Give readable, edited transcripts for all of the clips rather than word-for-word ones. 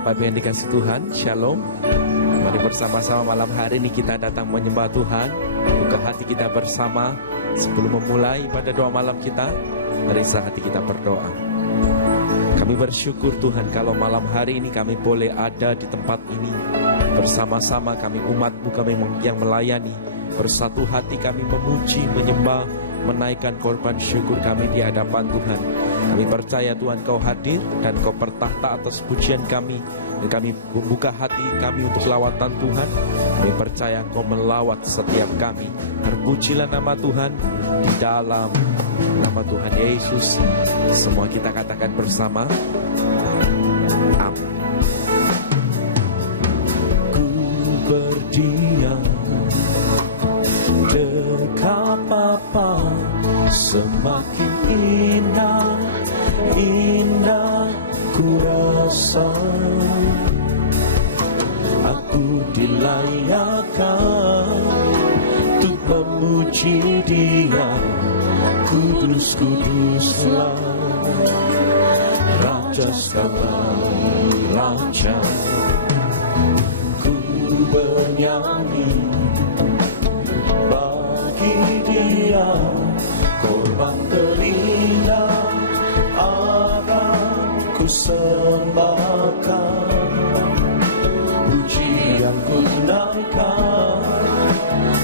Bapak Ibu yang dikasih Tuhan, Shalom. Mari bersama-sama malam hari ini kita datang menyembah Tuhan. Buka hati kita bersama. Sebelum memulai pada doa malam kita, mari sehati kita berdoa. Kami bersyukur Tuhan kalau malam hari ini kami boleh ada di tempat ini. Bersama-sama kami umat-Mu kami yang melayani. Bersatu hati kami memuji, menyembah, menaikkan korban syukur kami di hadapan Tuhan. Kami percaya Tuhan Kau hadir dan Kau bertahta atas pujian kami. Dan kami membuka hati kami untuk lawatan Tuhan. Kami percaya Kau melawat setiap kami. Terpujilah nama Tuhan di dalam nama Tuhan Yesus. Semua kita katakan bersama, amin. Ku berdiam dekat Bapa, semakin indah, indah ku rasa. Aku dilayakkan untuk memuji Dia. Kudus, kuduslah Raja segala raja. Ku bernyanyi bagi Dia, korban terindah akan ku sembahkan. Pujian ku naikkan,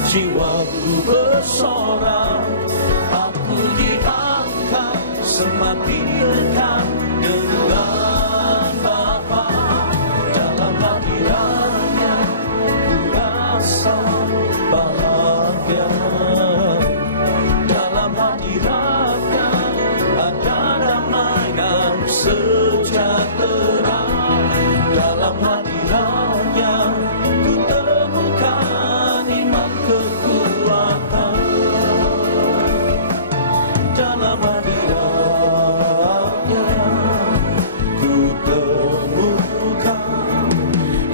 jiwaku bersorak. Aku diangkat semakin dekat dengan Bapa. Dalam hadiratnya ku rasa bahagia. Dalam hadiratnya ada damai dan sejahtera. Dalam hadiratnya ku temukan iman kekuatan. Dalam hadiratnya ku temukan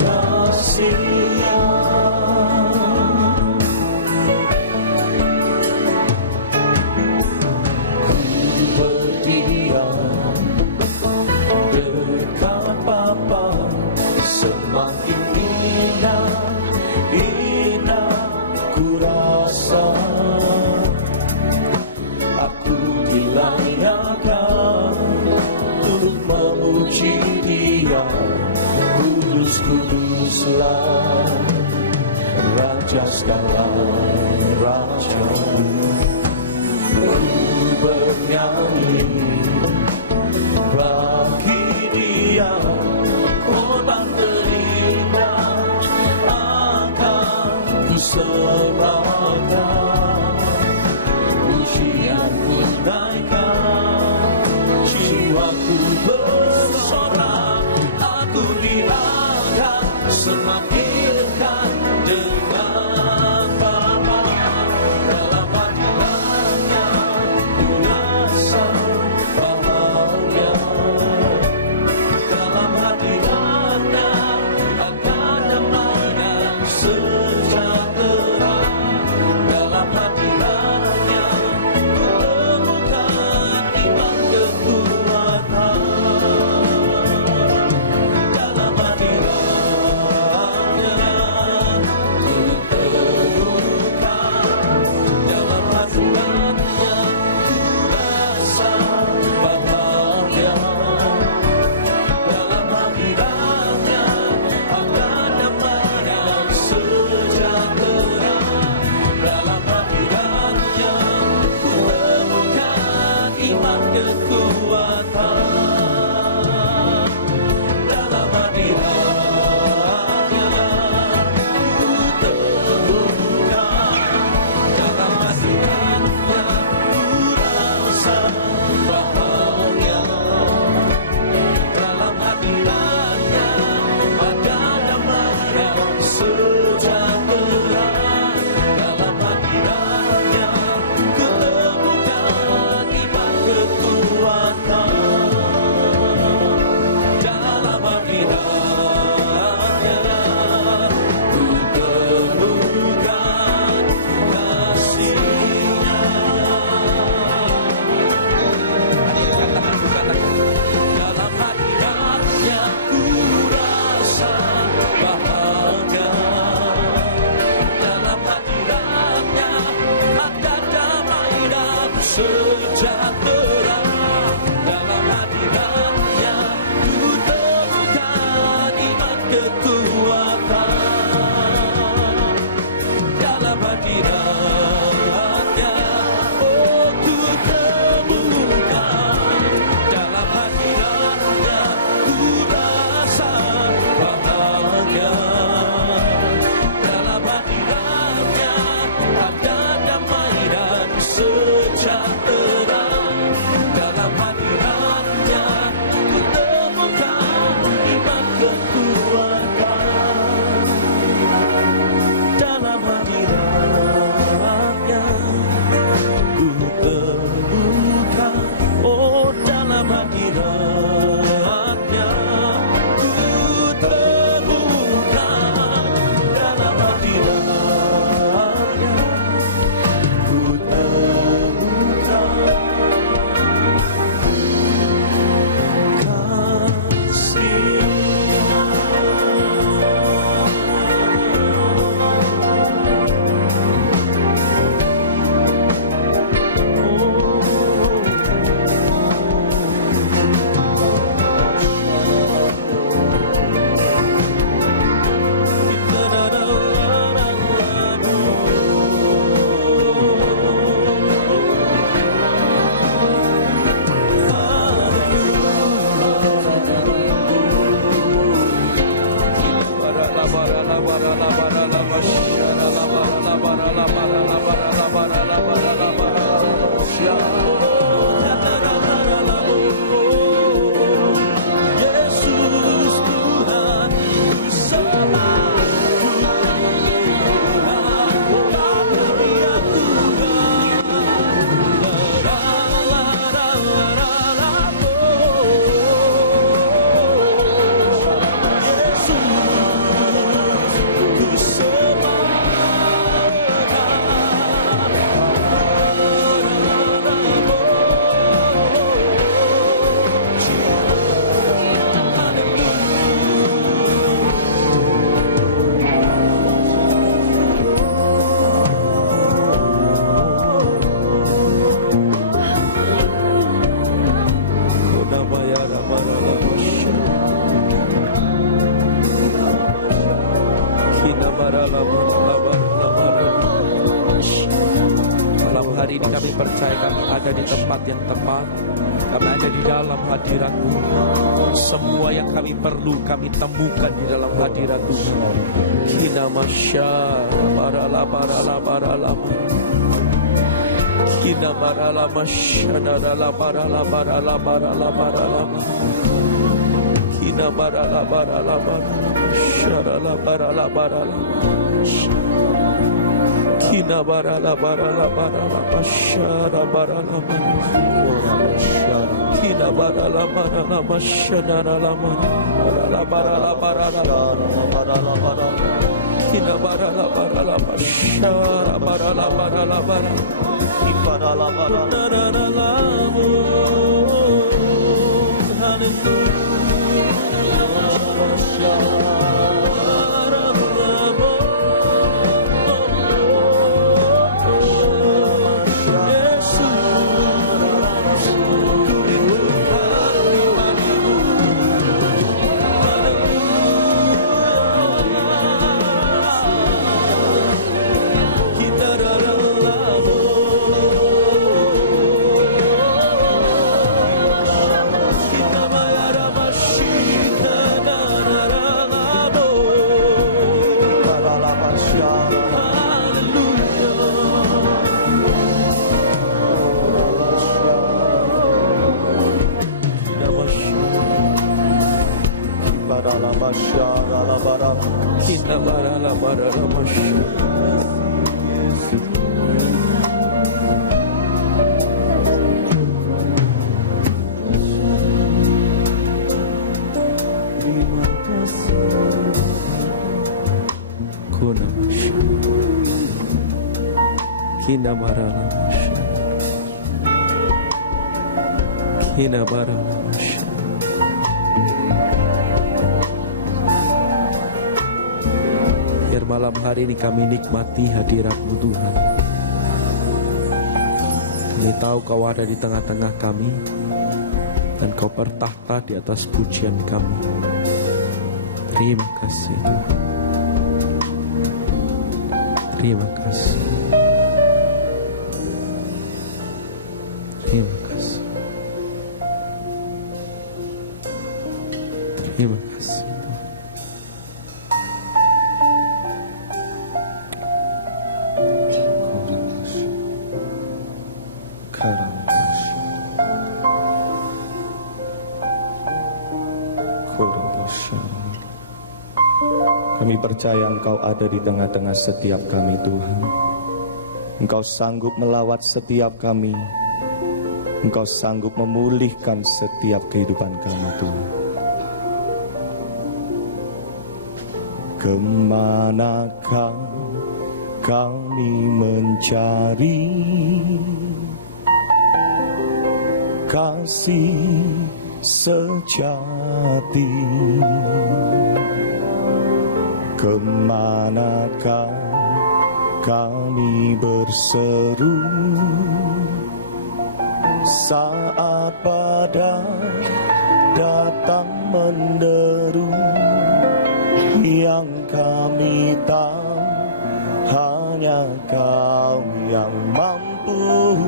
kasih-Nya. Ku berdiam dekat Bapa, semakin indah, indah ku rasa. Aku dilayakkan untuk memuji Dia. Kudus, kuduslah Raja segala raja. Ku bernyanyi bagi Dia, korban terindah akan ku sembahkan. Pujian ku naikkan, jiwaku bersorak. Aku diangkat semakin dekat dengan Bapa. Dalam hadiratnya ku rasa bahagia. Dalam hadiratnya ada damai dan sejahtera. sejahtera. Dalam hadiratnya ku temukan iman kekuatan. Dalam hadiratnya oh ku temukan. Dalam hadiratnya ku rasa bahagia. Dalam hadiratnya ada damai dan sejahtera. Dalam hadiratnya ku temukan iman kekuatan. Dalam hadiratnya ku temukan, oh dalam hadiratnya ku temukan. Dalam hadiratnya ku temukan kasih. Yesus Tuhan ku sembah, Malam hari ini kami percaya kami ada di tempat yang tepat. Kami ada di dalam hadirat-Mu. Semua yang kami perlu kami temukan di dalam hadirat-Mu. Kina masya barala barala barala. Kina barala masya barala barala barala barala barala. Kina barala barala barala syarala barala barala. Kina barala barala barala masyara barala barala. Kina barala barala masyara barala barala barala barala. Kina barala barala masyara barala barala barala. Barala barala Kina barala Kina barala Biar malam hari ini kami nikmati hadirat-Mu Tuhan. Kami tahu Kau ada di tengah-tengah kami, dan Kau bertahta di atas pujian kami. Terima kasih Tuhan. Terima kasih. Terima kasih. Terima kasih Tuhan. Kami percaya Engkau ada di tengah-tengah setiap kami Tuhan. Engkau sanggup melawat setiap kami. Engkau sanggup memulihkan setiap kehidupan kami Tuhan. Kemanakah kami mencari kasih sejati? Kemanakah kami berseru saat badai datang menderu? Yang kami tahu hanya Kau yang mampu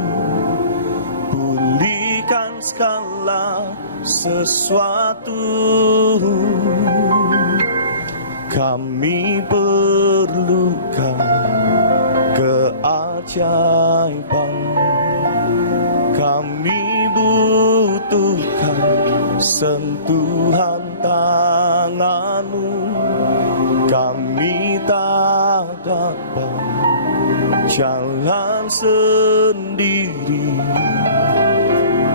pulihkan segala sesuatu. Kami perlukan keajaiban, kami butuhkan sentuhan tangan-Mu. Kami tak dapat jalan sendiri,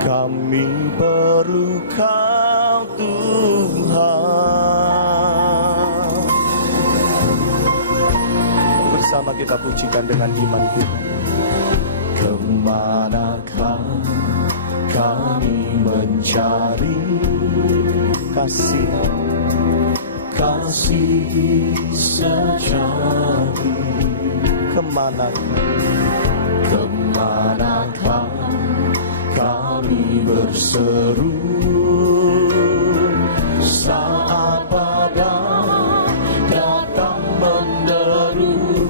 kami perlu Kau Tuhan. Bersama kita pujikan dengan iman kita. Kemanakah kami mencari kasih, kasih sejati? Kemanakah kami berseru saat badai datang menderu?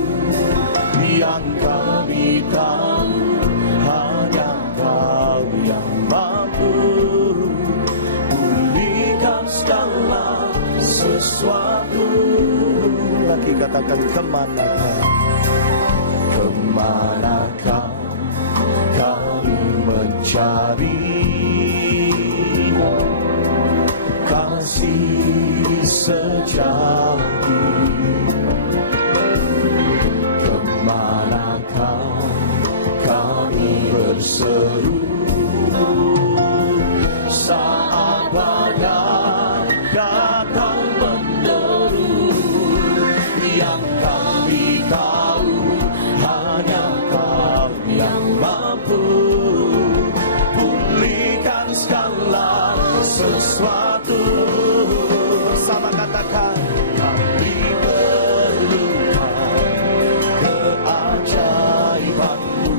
Yang kami tahu hanya Kau yang mampu pulihkan segala sesuatu. Lagi katakan kemanakah, kemanakah kami mencari kasih sejati? Kemanakah kami berseru saat badai datang menderu? Yang kami tahu hanya Kau yang mampu pulihkan segala sesuatu. Bersama katakan, kami perlukan keajaiban-Mu,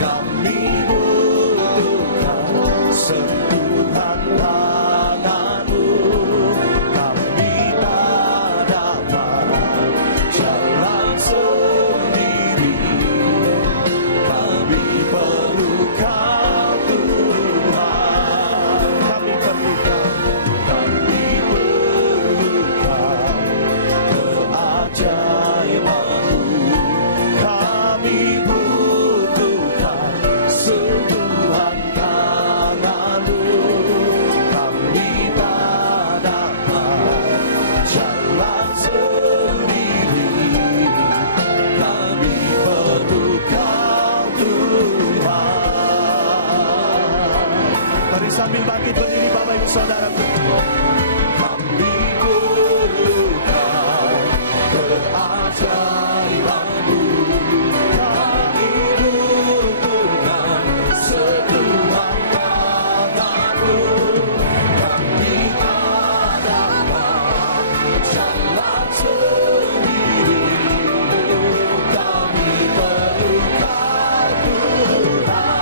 kami butuhkan sentuhan tangan-Mu. Kami tak dapat jalan sendiri, kami perlu Kau Tuhan. Kami perlukan keajaiban-Mu, kami butuhkan sentuhan tangan-Mu. Kami tak dapat jalan sendiri, kami perlu Kau Tuhan. Mari sambil bangkit berdiri Bapak Ibu Saudaraku. Kami perlukan keajaiban-Mu, kami butuhkan sentuhan tangan-Mu. Kami tak dapat jalan sendiri, kami perlu Kau Tuhan.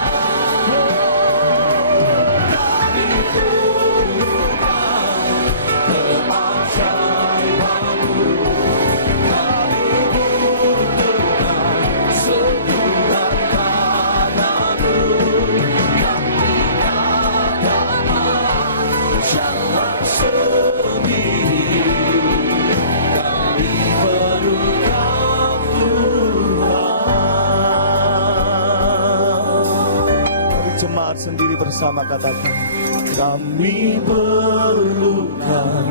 Jemaat sendiri bersama katakan, kami perlukan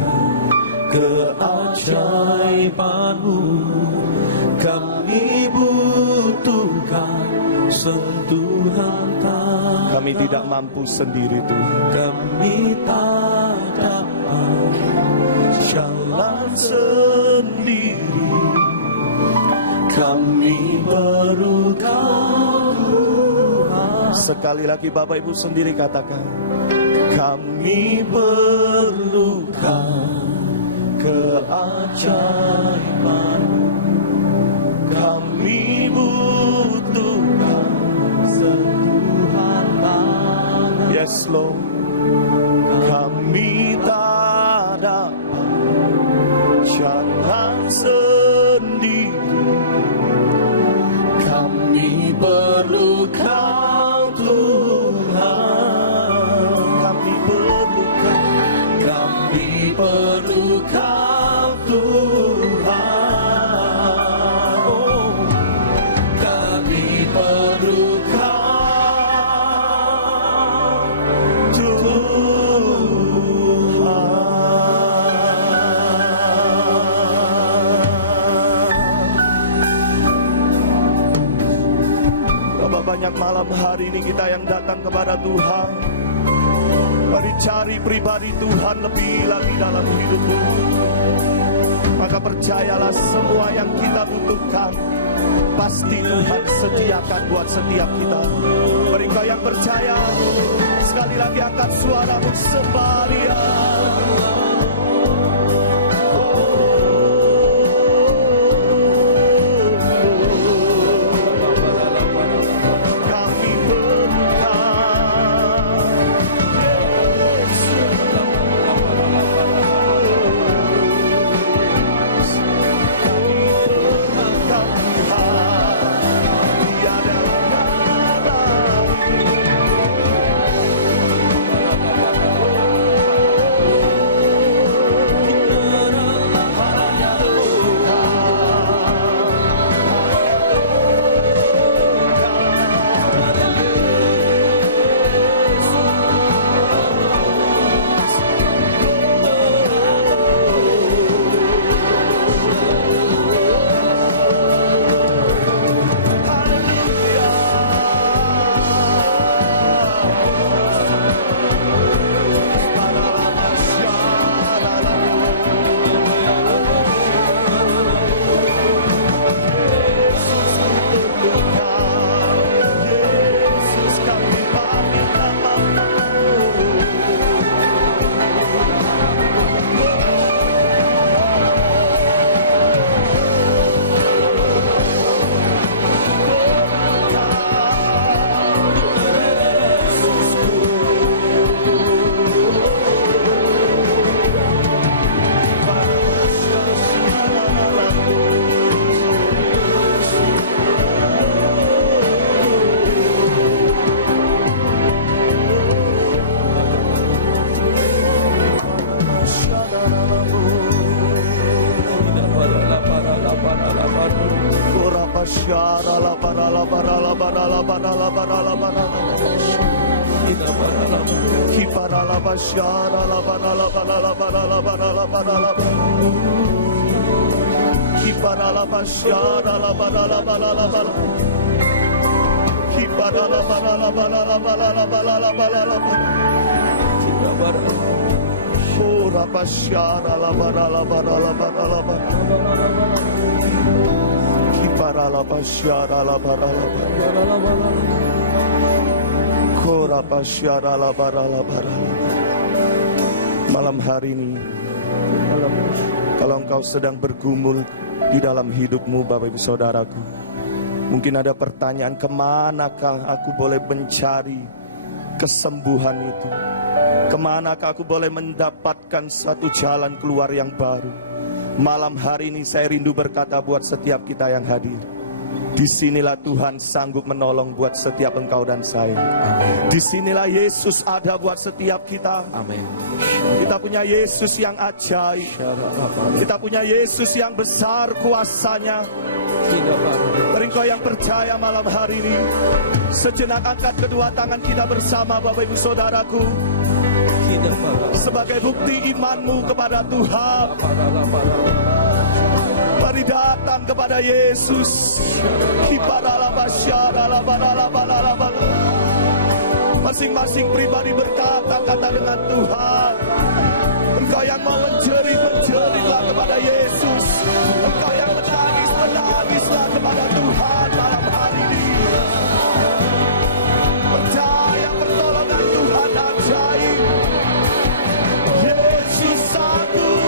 keajaiban-Mu, kami butuhkan sentuhan tangan. Kami tidak mampu sendiri Tuhan, kami tak dapat jalan sendiri, kami perlukan Tuhan. Sekali lagi Bapak Ibu sendiri katakan, kami perlukan keajaiban-Mu, kami butuhkan sentuhan tangan. Yes Lord, kami tak dapat jalan sendiri, kami perlukan Tuhan, kami perlukan Tuhan, oh, kami perlukan Tuhan. Berapa banyak malam hari ini kita yang datang kepada Tuhan, mari cari pribadi Tuhan lebih lagi dalam hidupmu. Maka percayalah, semua yang kita butuhkan pasti Tuhan sediakan buat setiap kita. Mereka yang percaya, sekali lagi angkat suaramu sembah Dia. Malam hari ini, kalau engkau sedang bergumul di dalam hidupmu, Bapak Ibu Saudaraku, mungkin ada pertanyaan, kemanakah aku boleh mencari kesembuhan itu? Kemanakah aku boleh mendapatkan satu jalan keluar yang baru? Malam hari ini saya rindu berkata buat setiap kita yang hadir, disinilah Tuhan sanggup menolong buat setiap engkau dan saya. Amin. Disinilah Yesus ada buat setiap kita. Amin. Kita punya Yesus yang ajaib. Kita punya Yesus yang besar kuasanya. Engkau yang percaya malam hari ini, sejenak angkat kedua tangan kita bersama Bapak Ibu Saudaraku, sebagai bukti imanmu kepada Tuhan. Mari datang kepada Yesus. Masing-masing pribadi berkata-kata dengan Tuhan. Engkau yang mau menjerit-menjeritlah kepada Yesus. Engkau yang menangislah kepada Tuhan malam hari ini. Percaya pertolongan Tuhan ajaib. Yesus sanggup.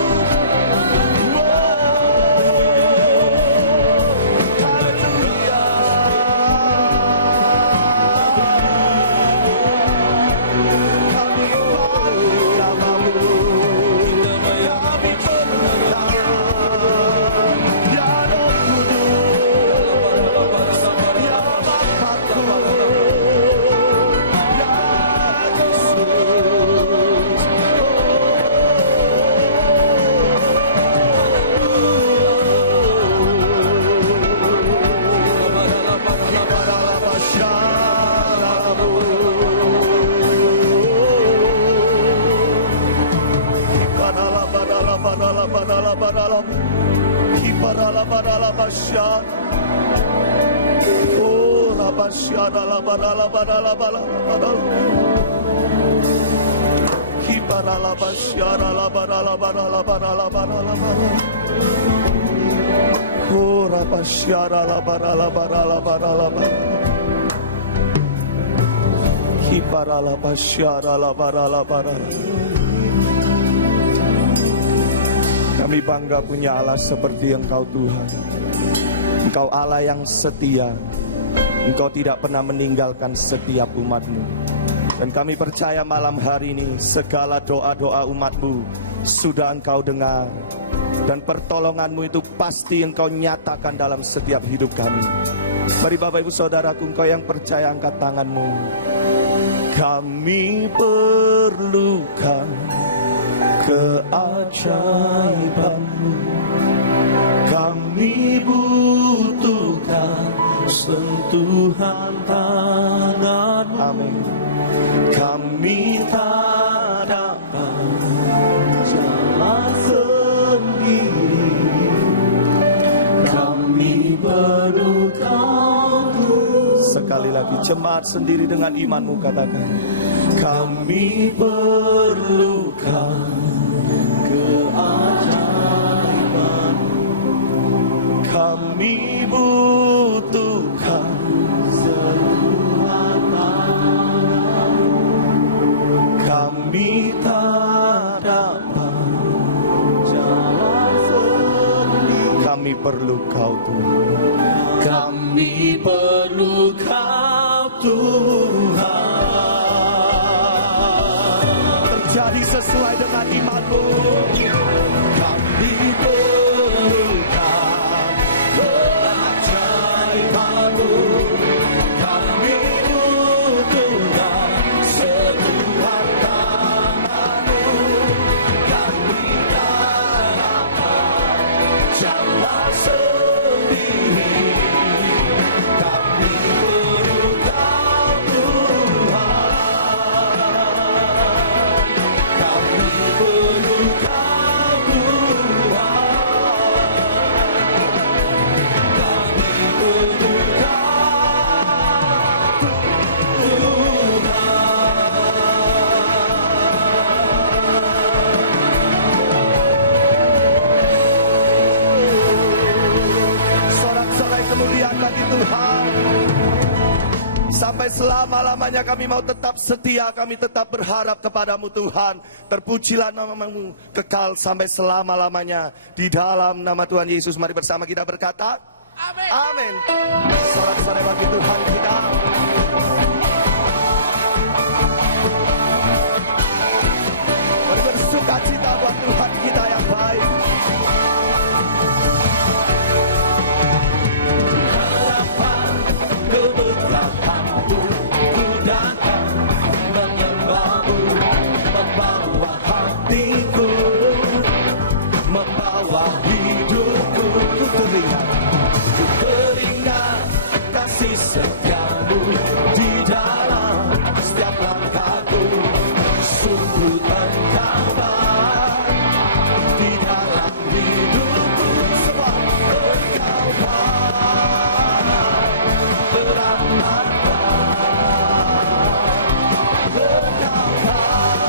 Kami bangga punya Allah seperti Engkau Tuhan. Engkau Allah yang setia. Engkau tidak pernah meninggalkan setiap umat-Mu. Dan kami percaya malam hari ini segala doa-doa umat-Mu sudah Engkau dengar. Dan pertolongan-Mu itu pasti Engkau nyatakan dalam setiap hidup kami. Mari Bapak Ibu Saudaraku, Engkau yang percaya, angkat tangan-Mu. Kami perlukan keajaiban-Mu. Kami butuhkan sentuhan tangan-Mu. Amin. Kami tak dapat jalan sendiri. Kami perlu Kau. Sekali lagi, jemaat sendiri dengan imanmu katakan, kami perlukan keajaiban. Kami butuhkan sentuhan tangan-Mu. Kami tak dapat jalan sendiri. Kami perlu Kau Tuhan. Kami perlu Kau Tuhan. Terjadi sesuai dengan imanmu. Kami perlukan keajaiban-Mu. Kami butuhkan sentuhan tangan-Mu. Kami tak dapat jalan sendiri. Kami perlu Kau Tuhan. Kami perlu Kau Tuhan. Kami perlu sorak-sorai kemuliaan bagi Tuhan. Sampai selama-lamanya kami mau tetap setia, kami tetap berharap kepadamu Tuhan. Terpujilah nama-Mu kekal sampai selama-lamanya. Di dalam nama Tuhan Yesus, mari bersama kita berkata, amin. Amin. Sorak-sorai bagi Tuhan kita. Mari bersuka cita buat Tuhan kita yang baik. Membawa hidupku, ku teringat langkahku, sungguh engkau baik di dalam hidupku. Semua engkau baik, teramat baik, engkau baik,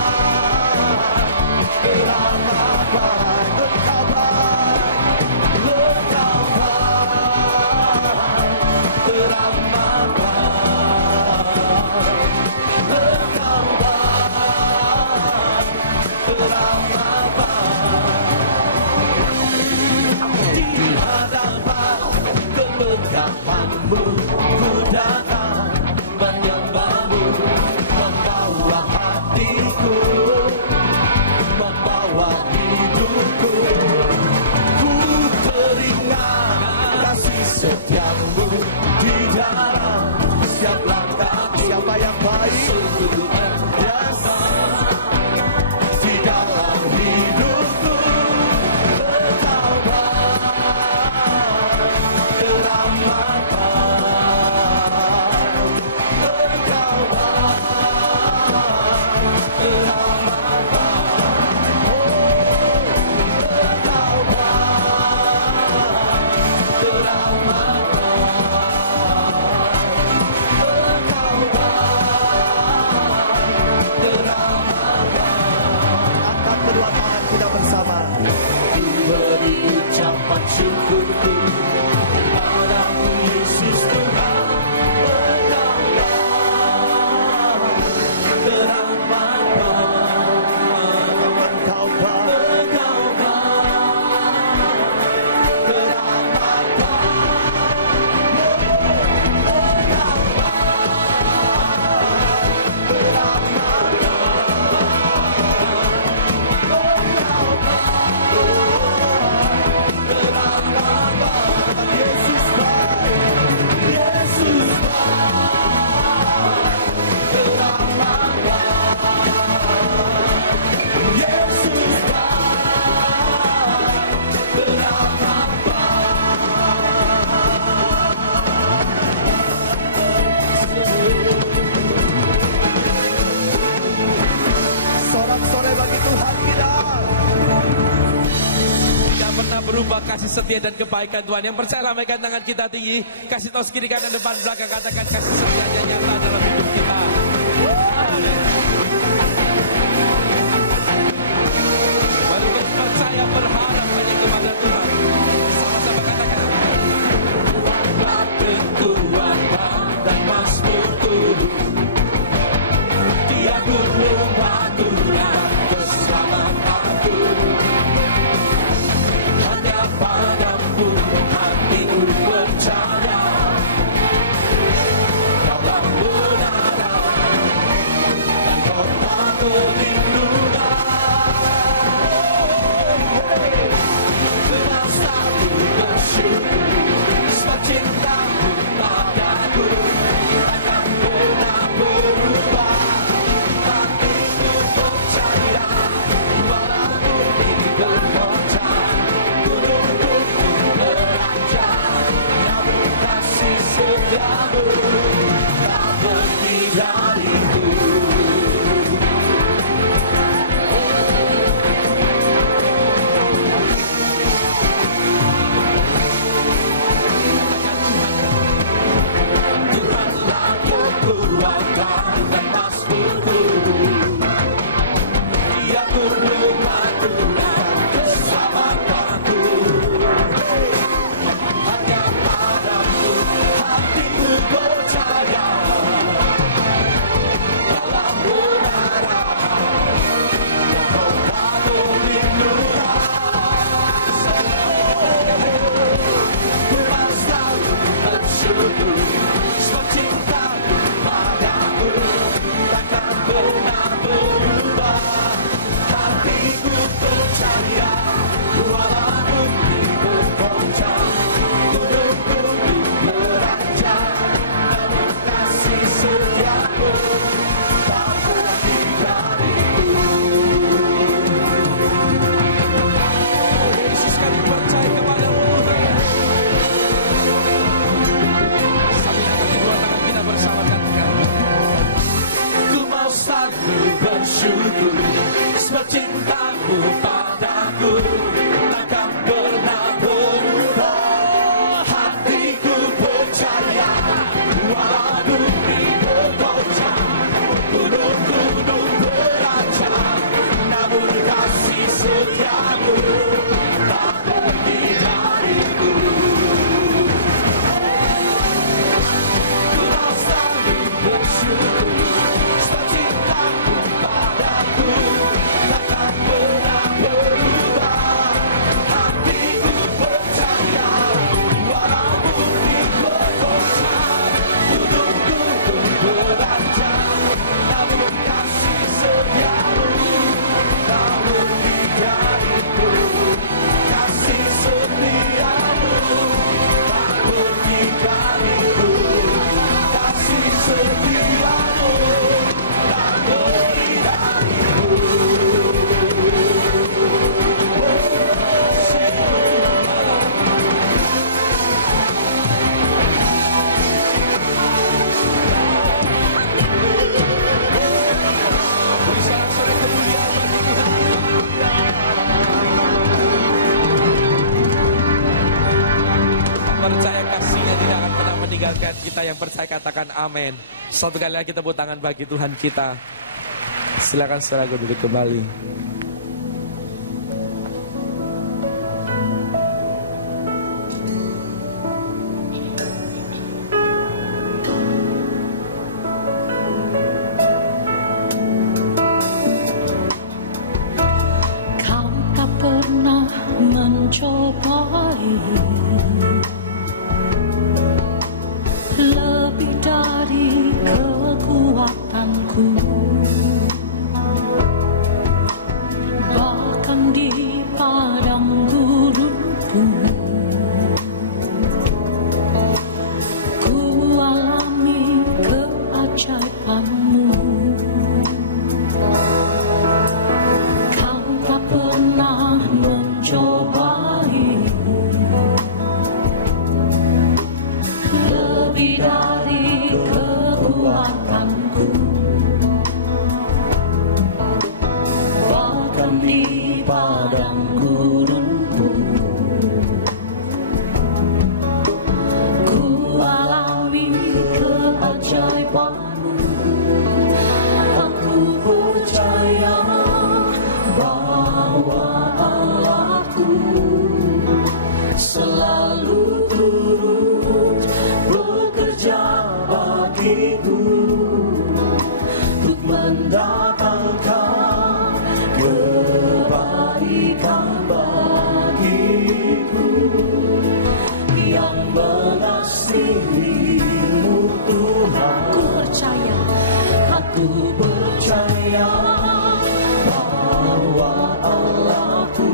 teramat baik, engkau baik, engkau baik, teramat baik, engkau baik, teramat baik. Di hadapan keberkahanmu ku datang menyembahmu, membawa hatiku, membawa hidupku. Ku teringat kasih setiamu di dalam setiap langkah. Siapa yang baik? Sungguh yes. Di dalam hidupku engkau baik, teramat baik, engkau baik, teramat baik, engkau baik, teramat angkat kedua tangan kita bersama. Ku beri ucapan syukurku padamu Yesus Tuhan, engkau baik, teramat baik, engkau baik, engkau baik, teramat sorak-sorai bagi Tuhan kita. Tidak pernah berubah kasih setia dan kebaikan Tuhan. Yang percaya lambaikan tangan kita tinggi, kasih tos kiri kanan depan belakang, katakan kasih setianya nyata dalam hidup kita. Baru percaya berharap hanya kepada Tuhan. Sama-sama katakan. Kuatlah kekuatan dan Mazmurku, Dia gunung batu dan keselamatanku. Hanya padamu hatiku percaya, Kaulah kebenaran dan kota perlindungan. Dengan satu bersyukur, sebab cintamu padaku takkan pernah berubah. Hatiku percaya, walau bumi bergoncang, gunung-gunung beranjak, namun kasih setiamu tak berhenti dariku. yang percaya katakan amin. Satu kali lagi tepuk tangan bagi Tuhan kita. Silakan saudara duduk kembali. Kau tak pernah mencobai lebih dari kekuatanku, bahkan di padang gurun pun ku alami keajaibanmu. Kau tak pernah mencobai lebih dari kekuatanku, bahkan di padang gurun pun ku alami keajaibanmu. Aku percaya bahwa Allahku selalu turut bekerja bagiku untuk mendatangkan kebaikan bagiku. Yang mengasihimu Tuhan, aku percaya bahwa Allahku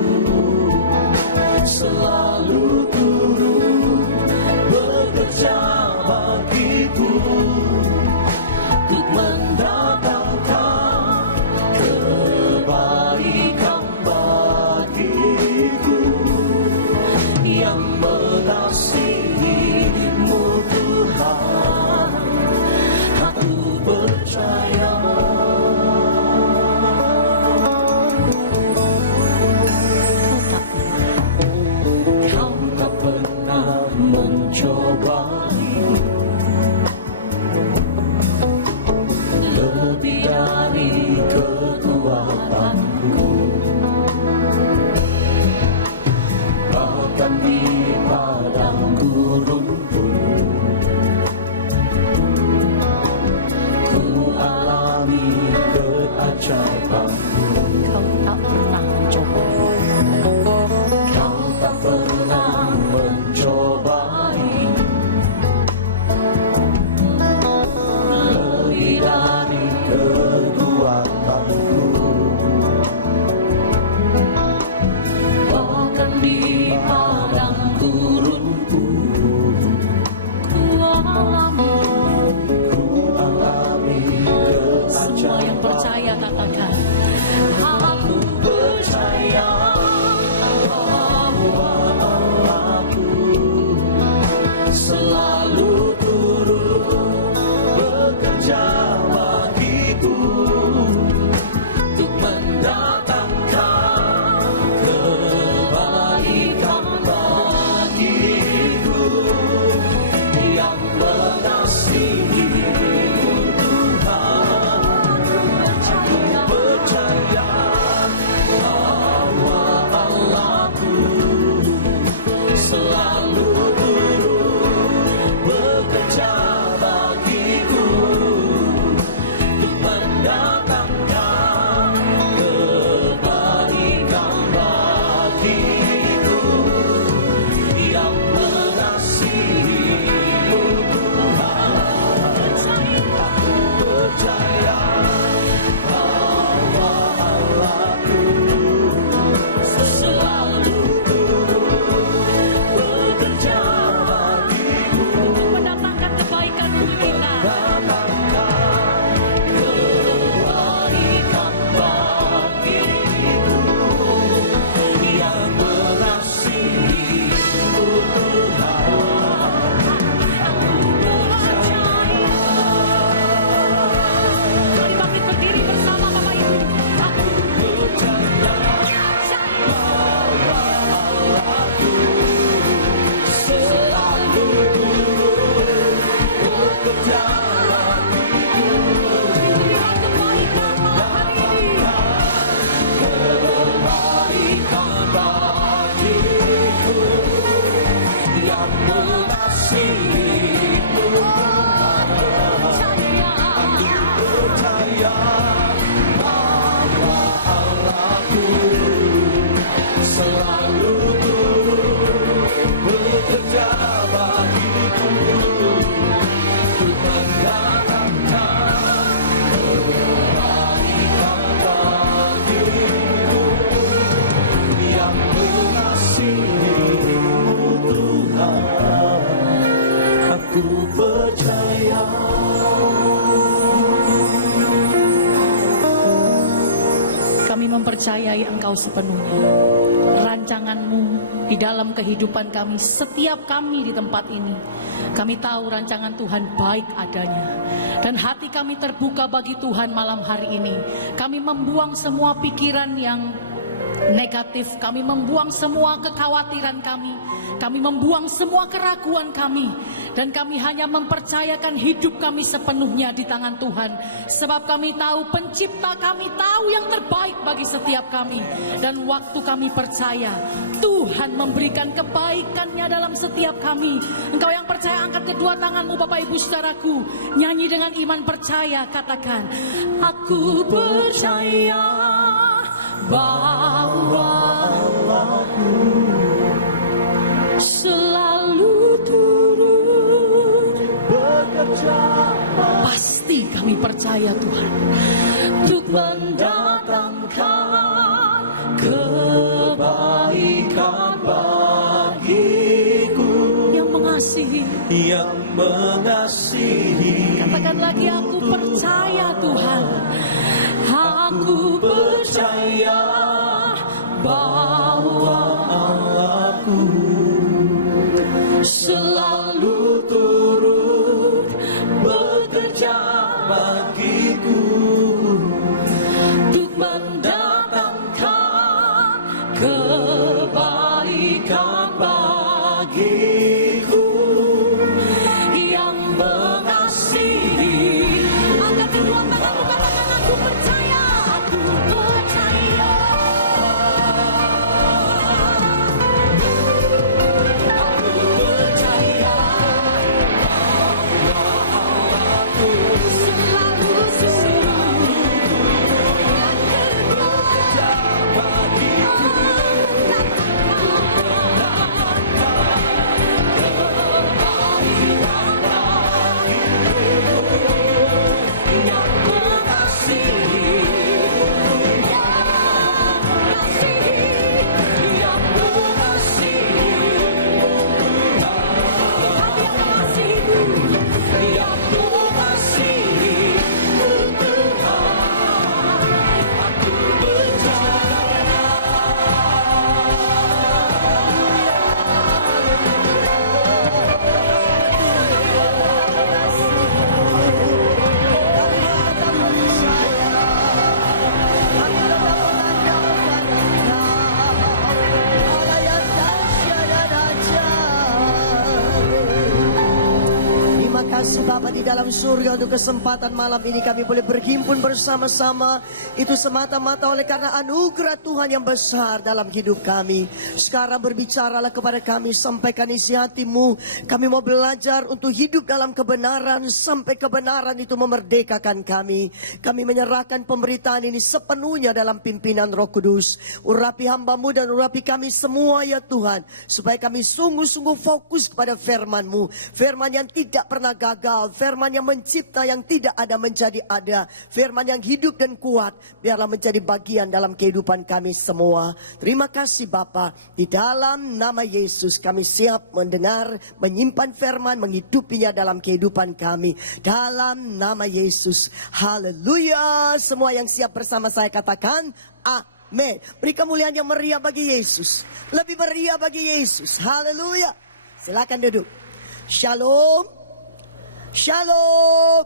selalu turut bekerja bagiku untuk mendatangkan kebaikan bagiku. Yang mengasihimu Tuhan, aku percaya. Kau tak pernah mencobai lebih dari kekuatanku, bahkan di padang gurun pun ku alami keajaibanmu. Kau tak pernah mencobai, kau tak pernah mencobai lebih dari kekuatanku, bahkan di padang gurun pun ku alami Semua yang percaya katakan, aku mempercayai Engkau sepenuhnya. Rancangan-Mu di dalam kehidupan kami, setiap kami di tempat ini. Kami tahu rancangan Tuhan baik adanya. Dan hati kami terbuka bagi Tuhan malam hari ini. Kami membuang semua pikiran yang negatif, kami membuang semua kekhawatiran kami, kami membuang semua keraguan kami, dan kami hanya mempercayakan hidup kami sepenuhnya di tangan Tuhan. Sebab kami tahu pencipta kami tahu yang terbaik bagi setiap kami, dan waktu kami percaya Tuhan memberikan kebaikannya dalam setiap kami. Engkau yang percaya, angkat kedua tanganmu Bapak Ibu saudaraku, nyanyi dengan iman percaya, katakan, aku percaya bahwa Allahku selalu turut bekerja. Pasti kami percaya Tuhan untuk mendatangkan kebaikan bagiku. Yang mengasihi. Katakan lagi, aku percaya Tuhan. Aku percaya bahwa Allahku selalu turut bekerja bagiku untuk mendatangkan kebaikan bagiku. Yang mengasihi, angkat kedua tanganmu, katakan, aku percaya. Aku percaya, aku percaya bahwa Allahku selalu bekerja bagiku. kasih Bapa di dalam surga untuk kesempatan malam ini kami boleh berhimpun bersama-sama. Itu semata-mata oleh karena anugerah Tuhan yang besar dalam hidup kami. Sekarang berbicaralah kepada kami, sampaikan isi hatimu. Kami mau belajar untuk hidup dalam kebenaran sampai kebenaran itu memerdekakan kami. Kami menyerahkan pemberitaan ini sepenuhnya dalam pimpinan Roh Kudus. Urapi hamba-Mu dan urapi kami semua ya Tuhan, supaya kami sungguh-sungguh fokus kepada firman-Mu. Firman yang tidak pernah gagal, firman yang mencipta yang tidak ada menjadi ada, firman yang hidup dan kuat, biarlah menjadi bagian dalam kehidupan kami semua. Terima kasih Bapa, di dalam nama Yesus kami siap mendengar, menyimpan firman, menghidupinya dalam kehidupan kami. Dalam nama Yesus, haleluya. Semua yang siap bersama saya katakan amin. Beri kemuliaan yang meriah bagi Yesus, lebih meriah bagi Yesus, haleluya. Silakan duduk. Shalom. Shalom.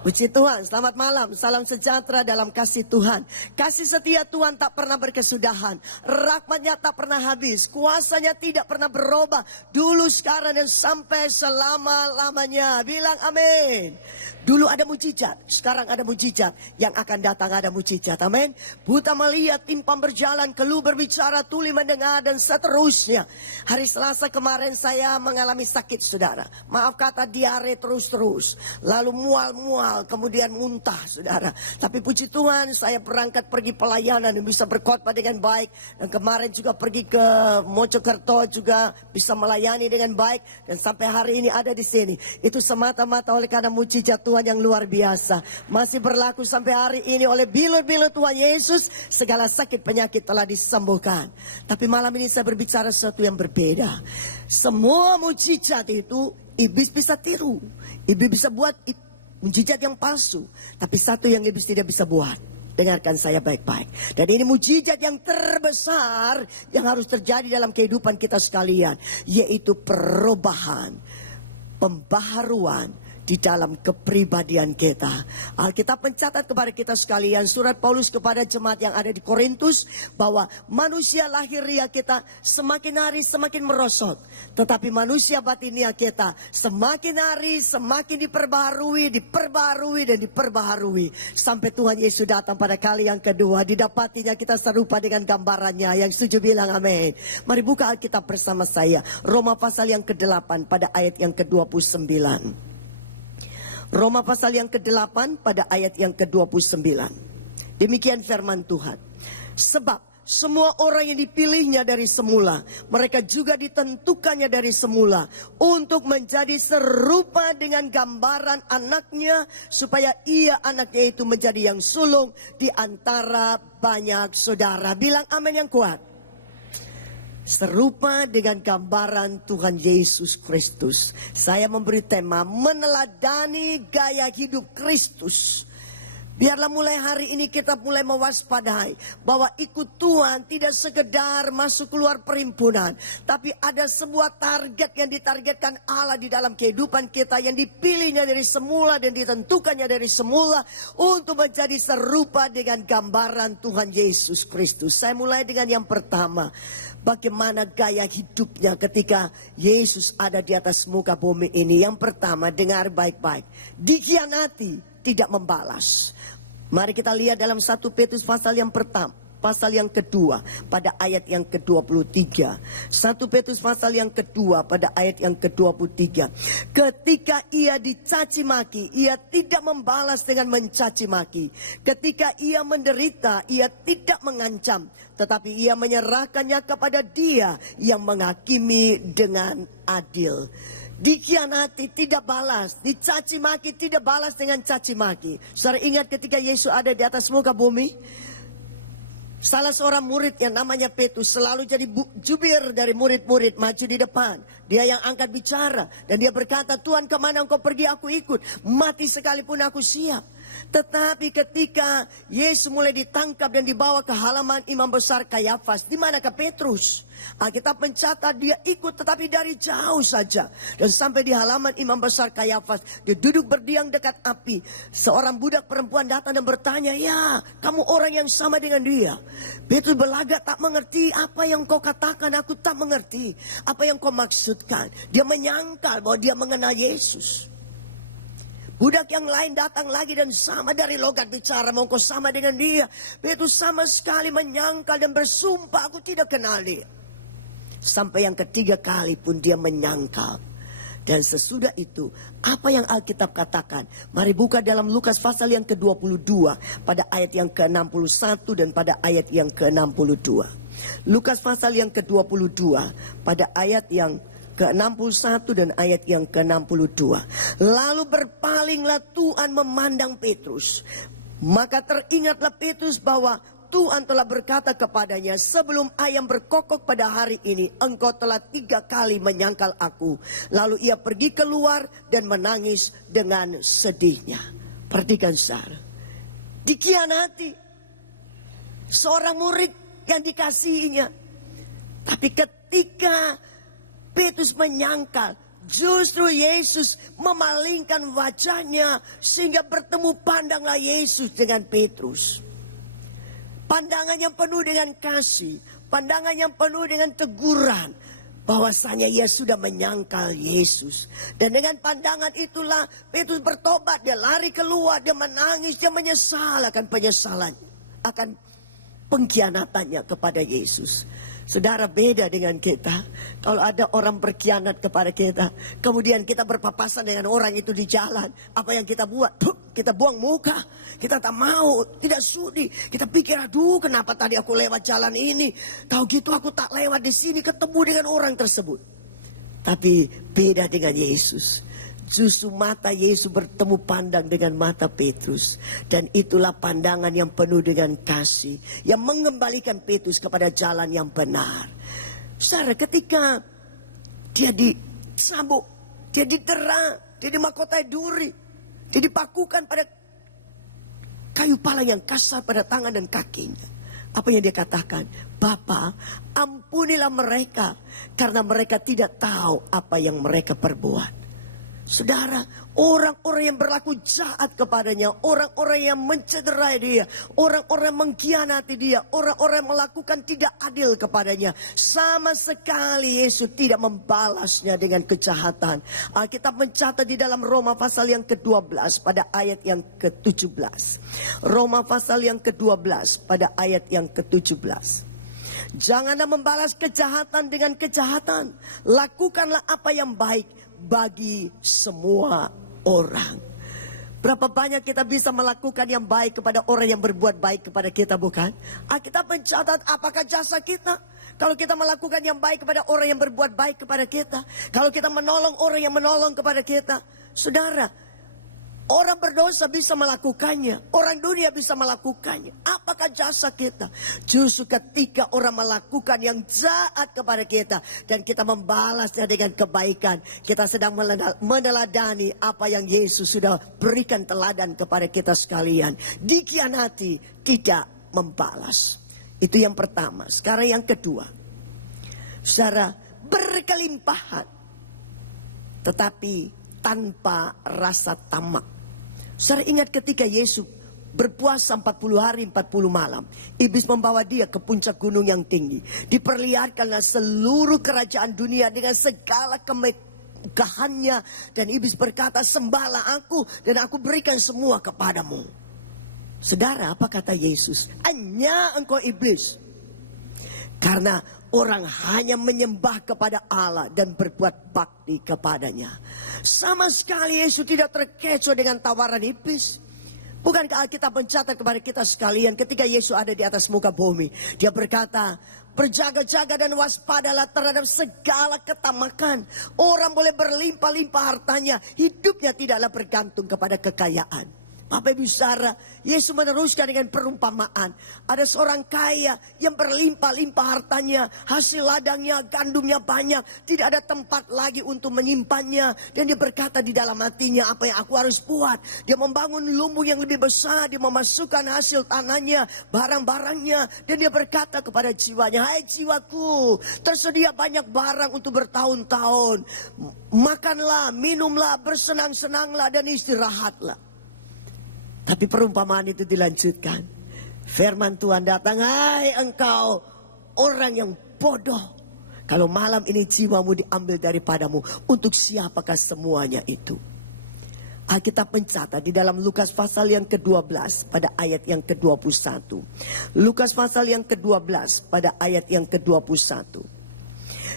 Puji Tuhan, selamat malam, salam sejahtera dalam kasih Tuhan. Kasih setia Tuhan tak pernah berkesudahan, rahmatnya tak pernah habis, kuasanya tidak pernah berubah, dulu, sekarang, dan sampai selama-lamanya. Bilang amin. Dulu ada mujizat, sekarang ada mujizat, yang akan datang ada mujizat, amin. Buta melihat, timpang berjalan, keluh berbicara, tuli mendengar, dan seterusnya. Hari Selasa kemarin saya mengalami sakit saudara, maaf kata diare terus-terus, lalu mual-mual, kemudian muntah saudara. Tapi puji Tuhan saya berangkat pergi pelayanan dan bisa berkhotbah dengan baik. Dan kemarin juga pergi ke Mojokerto juga bisa melayani dengan baik. Dan sampai hari ini ada di sini. Itu semata-mata oleh karena mujizat Tuhan yang luar biasa. Masih berlaku sampai hari ini oleh bilut-bilut Tuhan Yesus. Segala sakit penyakit telah disembuhkan. Tapi malam ini saya berbicara sesuatu yang berbeda. Semua mujizat itu iblis bisa tiru. Iblis bisa buat mujizat yang palsu. Tapi satu yang iblis tidak bisa buat. Dengarkan saya baik-baik. Dan ini mujizat yang terbesar yang harus terjadi dalam kehidupan kita sekalian. Yaitu perubahan, pembaharuan di dalam kepribadian kita. Alkitab mencatat kepada kita sekalian, surat Paulus kepada jemaat yang ada di Korintus, bahwa manusia lahiriah kita semakin hari semakin merosot, tetapi manusia batiniah kita semakin hari semakin diperbaharui dan diperbaharui sampai Tuhan Yesus datang pada kali yang kedua. Didapatinya kita serupa dengan gambarannya. Yang setuju bilang amin. Mari buka Alkitab bersama saya, Roma pasal yang ke-8 pada ayat yang ke-29. Roma pasal yang ke-8 pada ayat yang ke-29. Demikian firman Tuhan. Sebab semua orang yang dipilihnya dari semula, mereka juga ditentukannya dari semula untuk menjadi serupa dengan gambaran anaknya, supaya ia anaknya itu menjadi yang sulung di antara banyak saudara. Bilang amin yang kuat. Serupa dengan gambaran Tuhan Yesus Kristus. Saya memberi tema meneladani gaya hidup Kristus. Biarlah mulai hari ini kita mulai mewaspadai bahwa ikut Tuhan tidak sekedar masuk keluar perhimpunan, tapi ada sebuah target yang ditargetkan Allah di dalam kehidupan kita, yang dipilihnya dari semula dan ditentukannya dari semula untuk menjadi serupa dengan gambaran Tuhan Yesus Kristus. Saya mulai dengan yang pertama. Bagaimana gaya hidupnya ketika Yesus ada di atas muka bumi ini. Yang pertama, dengar baik-baik. Dikhianati, tidak membalas. Mari kita lihat dalam 1 Petrus pasal yang pertama, pasal yang kedua pada ayat yang ke-23. 1 Petrus pasal yang kedua pada ayat yang ke-23. Ketika ia dicaci maki, ia tidak membalas dengan mencaci maki. Ketika ia menderita, ia tidak mengancam, tetapi ia menyerahkannya kepada Dia yang menghakimi dengan adil. Dikhianati tidak balas, dicaci maki tidak balas dengan caci maki. Saudara ingat ketika Yesus ada di atas muka bumi, salah seorang murid yang namanya Petrus selalu jadi jubir dari murid-murid, maju di depan. Dia yang angkat bicara dan dia berkata, Tuhan, kemana engkau pergi aku ikut, mati sekalipun aku siap. Tetapi ketika Yesus mulai ditangkap dan dibawa ke halaman imam besar Kayafas, di manakah Petrus? Alkitab mencatat dia ikut tetapi dari jauh saja. Dan sampai di halaman imam besar Kayafas, dia duduk berdiam dekat api. Seorang budak perempuan datang dan bertanya, ya kamu orang yang sama dengan dia. Petrus berlagak tak mengerti, apa yang kau katakan aku tak mengerti. Apa yang kau maksudkan? Dia menyangkal bahwa dia mengenal Yesus. Budak yang lain datang lagi dan sama dari logat bicara, mau kau sama dengan dia. Petrus sama sekali menyangkal dan bersumpah, aku tidak kenal dia. Sampai yang ketiga kali pun dia menyangkal. Dan sesudah itu, apa yang Alkitab katakan? Mari buka dalam Lukas pasal yang ke-22 pada ayat yang ke-61 dan pada ayat yang ke-62. Lukas pasal yang ke-22 pada ayat yang ke-61 dan ayat yang ke-62. Lalu berpalinglah Tuhan memandang Petrus. Maka teringatlah Petrus bahwa Tuhan telah berkata kepadanya, sebelum ayam berkokok pada hari ini, engkau telah 3 kali menyangkal aku. Lalu ia pergi keluar dan menangis dengan sedihnya. Perhatikan saudara. Dikhianati. Seorang murid yang dikasihinya. Tapi ketika Petrus menyangkal, justru Yesus memalingkan wajahnya sehingga bertemu pandanglah Yesus dengan Petrus. Pandangan yang penuh dengan kasih, pandangan yang penuh dengan teguran, bahwasanya ia sudah menyangkal Yesus. Dan dengan pandangan itulah Petrus bertobat, dia lari keluar, dia menangis, dia menyesal akan penyesalannya, akan pengkhianatannya kepada Yesus. Saudara, beda dengan kita. Kalau ada orang berkhianat kepada kita, kemudian kita berpapasan dengan orang itu di jalan, apa yang kita buat? Kita buang muka, kita tak mau, tidak sudi. Kita pikir, aduh kenapa tadi aku lewat jalan ini, tahu gitu aku tak lewat di sini ketemu dengan orang tersebut. Tapi beda dengan Yesus. Justru mata Yesus bertemu pandang dengan mata Petrus. Dan itulah pandangan yang penuh dengan kasih, yang mengembalikan Petrus kepada jalan yang benar. Saudara, ketika dia disambut, dia didera, dia dimahkotai duri, dia dipakukan pada kayu palang yang kasar pada tangan dan kakinya. Apa yang dia katakan? Bapa, ampunilah mereka karena mereka tidak tahu apa yang mereka perbuat. Saudara, orang-orang yang berlaku jahat kepadanya, orang-orang yang mencederai dia, orang-orang yang mengkhianati dia, orang-orang yang melakukan tidak adil kepadanya, sama sekali Yesus tidak membalasnya dengan kejahatan. Alkitab mencatat di dalam Roma pasal yang ke-12 pada ayat yang ke-17. Roma pasal yang ke-12 pada ayat yang ke-17. Janganlah membalas kejahatan dengan kejahatan, lakukanlah apa yang baik bagi semua orang. Berapa banyak kita bisa melakukan yang baik kepada orang yang berbuat baik kepada kita, bukan? Kita mencatat apakah jasa kita? Kalau kita melakukan yang baik kepada orang yang berbuat baik kepada kita, kalau kita menolong orang yang menolong kepada kita, saudara, orang berdosa bisa melakukannya, orang dunia bisa melakukannya. Apakah jasa kita? Justru ketika orang melakukan yang jahat kepada kita dan kita membalasnya dengan kebaikan, kita sedang meneladani apa yang Yesus sudah berikan teladan kepada kita sekalian. Dikhianati, tidak membalas. Itu yang pertama. Sekarang yang kedua. Saudara, berkelimpahan tetapi tanpa rasa tamak. Saudara ingat ketika Yesus berpuasa 40 hari 40 malam. Iblis membawa dia ke puncak gunung yang tinggi. Diperlihatkanlah seluruh kerajaan dunia dengan segala kemegahannya. Dan iblis berkata, sembahlah aku dan aku berikan semua kepadamu. Saudara, apa kata Yesus? Hanya engkau iblis. Karena orang hanya menyembah kepada Allah dan berbuat bakti kepadanya. Sama sekali Yesus tidak terkecoh dengan tawaran iblis. Bukankah Alkitab mencatat kepada kita sekalian ketika Yesus ada di atas muka bumi. Dia berkata, berjaga-jaga dan waspadalah terhadap segala ketamakan. Orang boleh berlimpah-limpah hartanya, hidupnya tidaklah bergantung kepada kekayaan. Bapak Ibu Saudara, Yesus meneruskan dengan perumpamaan. Ada seorang kaya yang berlimpah-limpah hartanya, hasil ladangnya, gandumnya banyak, tidak ada tempat lagi untuk menyimpannya. Dan dia berkata di dalam hatinya, apa yang aku harus buat? Dia membangun lumbung yang lebih besar, dia memasukkan hasil tanahnya, barang-barangnya. Dan dia berkata kepada jiwanya, hai jiwaku, tersedia banyak barang untuk bertahun-tahun. Makanlah, minumlah, bersenang-senanglah dan istirahatlah. Tapi perumpamaan itu dilanjutkan. Firman Tuhan datang, hai engkau orang yang bodoh. Kalau malam ini jiwamu diambil daripadamu, untuk siapakah semuanya itu? Alkitab mencatat di dalam Lukas pasal yang ke-12 pada ayat yang ke-21. Lukas pasal yang ke-12 pada ayat yang ke-21.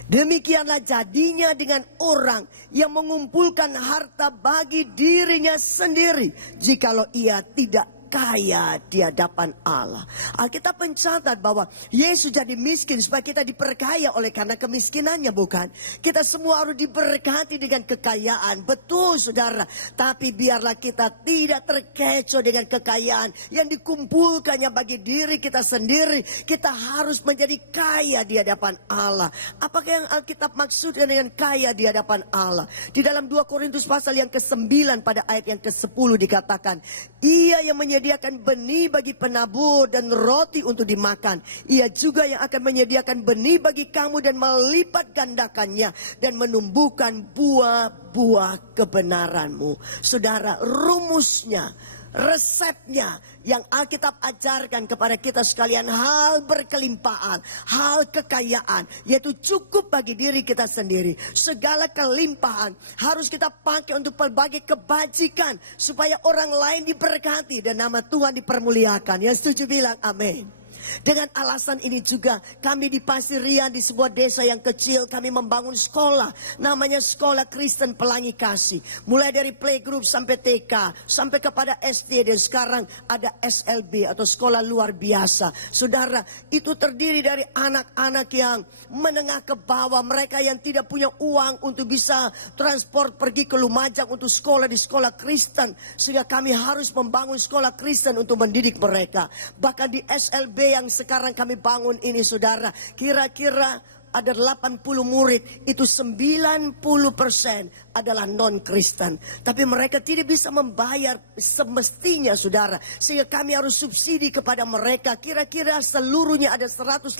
Demikianlah jadinya dengan orang yang mengumpulkan harta bagi dirinya sendiri, jikalau ia tidak kaya di hadapan Allah. Alkitab mencatat bahwa Yesus jadi miskin supaya kita diperkaya oleh karena kemiskinannya, bukan? Kita semua harus diberkati dengan kekayaan. Betul saudara. Tapi biarlah kita tidak terkecoh dengan kekayaan yang dikumpulkannya bagi diri kita sendiri. Kita harus menjadi kaya di hadapan Allah. Apakah yang Alkitab maksudkan dengan kaya di hadapan Allah? Di dalam 2 Korintus pasal yang ke-9 pada ayat yang ke-10 dikatakan, ia yang menyediakan benih bagi penabur dan roti untuk dimakan. Ia juga yang akan menyediakan benih bagi kamu dan melipat gandakannya dan menumbuhkan buah-buah kebenaranmu. Saudara, rumusnya, resepnya yang Alkitab ajarkan kepada kita sekalian, hal berkelimpahan, hal kekayaan, yaitu cukup bagi diri kita sendiri. Segala kelimpahan harus kita pakai untuk berbagai kebajikan supaya orang lain diberkati dan nama Tuhan dipermuliakan. Yang setuju bilang amin. Dengan alasan ini juga kami di Pasir Rian, di sebuah desa yang kecil, kami membangun sekolah. Namanya Sekolah Kristen Pelangi Kasih. Mulai dari playgroup sampai TK, sampai kepada SD, dan sekarang ada SLB atau sekolah luar biasa. Saudara, itu terdiri dari anak-anak yang menengah ke bawah. Mereka yang tidak punya uang untuk bisa transport pergi ke Lumajang untuk sekolah di sekolah Kristen. Sehingga kami harus membangun sekolah Kristen untuk mendidik mereka. Bahkan di SLB yang sekarang kami bangun ini saudara, kira-kira ada 80 murid, itu 90% adalah non-Kristen. Tapi mereka tidak bisa membayar semestinya saudara. Sehingga kami harus subsidi kepada mereka. Kira-kira seluruhnya ada 180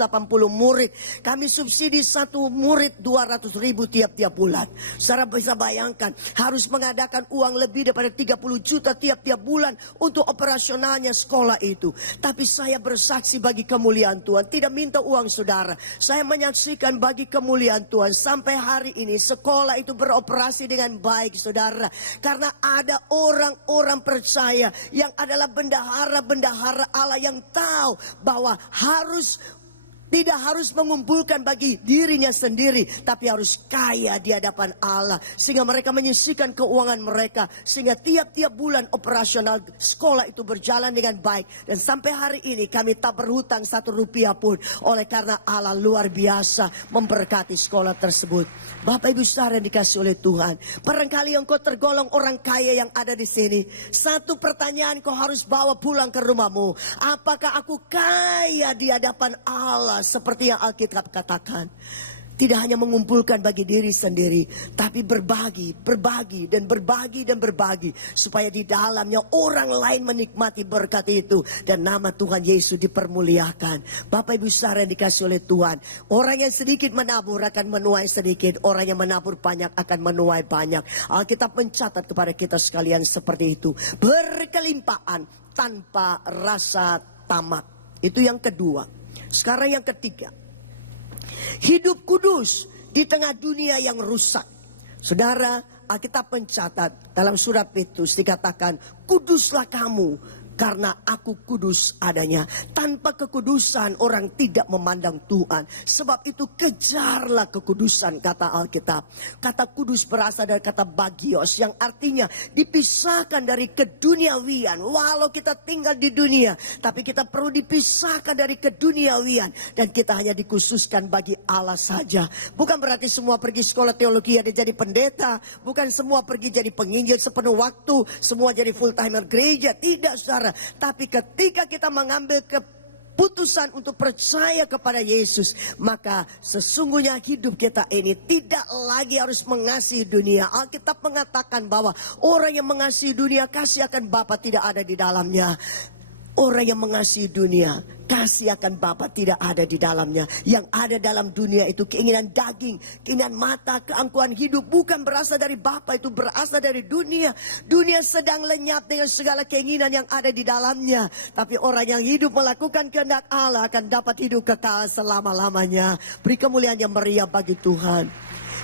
murid. Kami subsidi satu murid 200 ribu tiap-tiap bulan. Saudara bisa bayangkan harus mengadakan uang lebih daripada 30 juta tiap-tiap bulan untuk operasionalnya sekolah itu. Tapi saya bersaksi bagi kemuliaan Tuhan. Tidak minta uang saudara. Saya menyaksikan bagi kemuliaan Tuhan. Sampai hari ini sekolah itu beroperasi dengan baik saudara. Karena ada orang-orang percaya yang adalah bendahara-bendahara Allah yang tahu bahwa tidak harus mengumpulkan bagi dirinya sendiri, tapi harus kaya di hadapan Allah. Sehingga mereka menyisihkan keuangan mereka. Sehingga tiap-tiap bulan operasional sekolah itu berjalan dengan baik. Dan sampai hari ini kami tak berhutang 1 rupiah pun. Oleh karena Allah luar biasa memberkati sekolah tersebut. Bapak Ibu saudara yang dikasih oleh Tuhan. Barangkali engkau tergolong orang kaya yang ada di sini. Satu pertanyaan kau harus bawa pulang ke rumahmu. Apakah aku kaya di hadapan Allah? Seperti yang Alkitab katakan. Tidak hanya mengumpulkan bagi diri sendiri, tapi berbagi, dan berbagi. Supaya di dalamnya orang lain menikmati berkat itu. Dan nama Tuhan Yesus dipermuliakan. Bapak Ibu saudara yang dikasih oleh Tuhan. Orang yang sedikit menabur akan menuai sedikit. Orang yang menabur banyak akan menuai banyak. Alkitab mencatat kepada kita sekalian seperti itu. Berkelimpahan tanpa rasa tamak. Itu yang kedua. Sekarang yang ketiga. Hidup kudus di tengah dunia yang rusak. Saudara, Alkitab mencatat dalam surat Petrus dikatakan, kuduslah kamu karena aku kudus adanya. Tanpa kekudusan orang tidak memandang Tuhan. Sebab itu kejarlah kekudusan kata Alkitab. Kata kudus berasal dari kata bagios yang artinya dipisahkan dari keduniawian. Walau kita tinggal di dunia, tapi kita perlu dipisahkan dari keduniawian. Dan kita hanya dikhususkan bagi Allah saja. Bukan berarti semua pergi sekolah teologi ada jadi pendeta. Bukan semua pergi jadi penginjil sepenuh waktu. Semua jadi full timer gereja. Tidak saudara. Tapi ketika kita mengambil keputusan untuk percaya kepada Yesus, maka sesungguhnya hidup kita ini tidak lagi harus mengasihi dunia. Alkitab mengatakan bahwa orang yang mengasihi dunia, kasih akan Bapa tidak ada di dalamnya. Orang yang mengasihi dunia, kasih akan Bapa tidak ada di dalamnya. Yang ada dalam dunia itu keinginan daging, keinginan mata, keangkuhan hidup bukan berasal dari Bapa, itu berasal dari dunia. Dunia sedang lenyap dengan segala keinginan yang ada di dalamnya. Tapi orang yang hidup melakukan kehendak Allah akan dapat hidup kekal selama-lamanya. Beri kemuliaan yang meriah bagi Tuhan.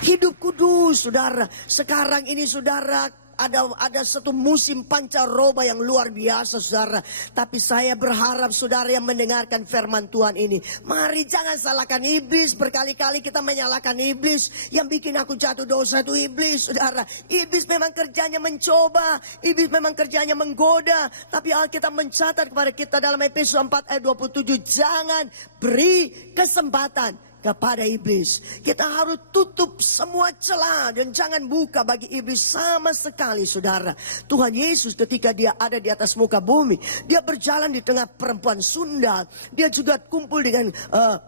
Hidup kudus saudara. Sekarang ini saudara, ada satu musim pancaroba yang luar biasa saudara. Tapi saya berharap saudara yang mendengarkan firman Tuhan ini, mari jangan salahkan iblis. Berkali-kali kita menyalahkan iblis. Yang bikin aku jatuh dosa itu iblis saudara. Iblis memang kerjanya mencoba. Iblis memang kerjanya menggoda. Tapi Alkitab mencatat kepada kita dalam Efesus 4 ayat 27. Jangan beri kesempatan kepada iblis. Kita harus tutup semua celah dan jangan buka bagi iblis sama sekali saudara. Tuhan Yesus ketika dia ada di atas muka bumi, dia berjalan di tengah perempuan sundal. Dia juga kumpul dengan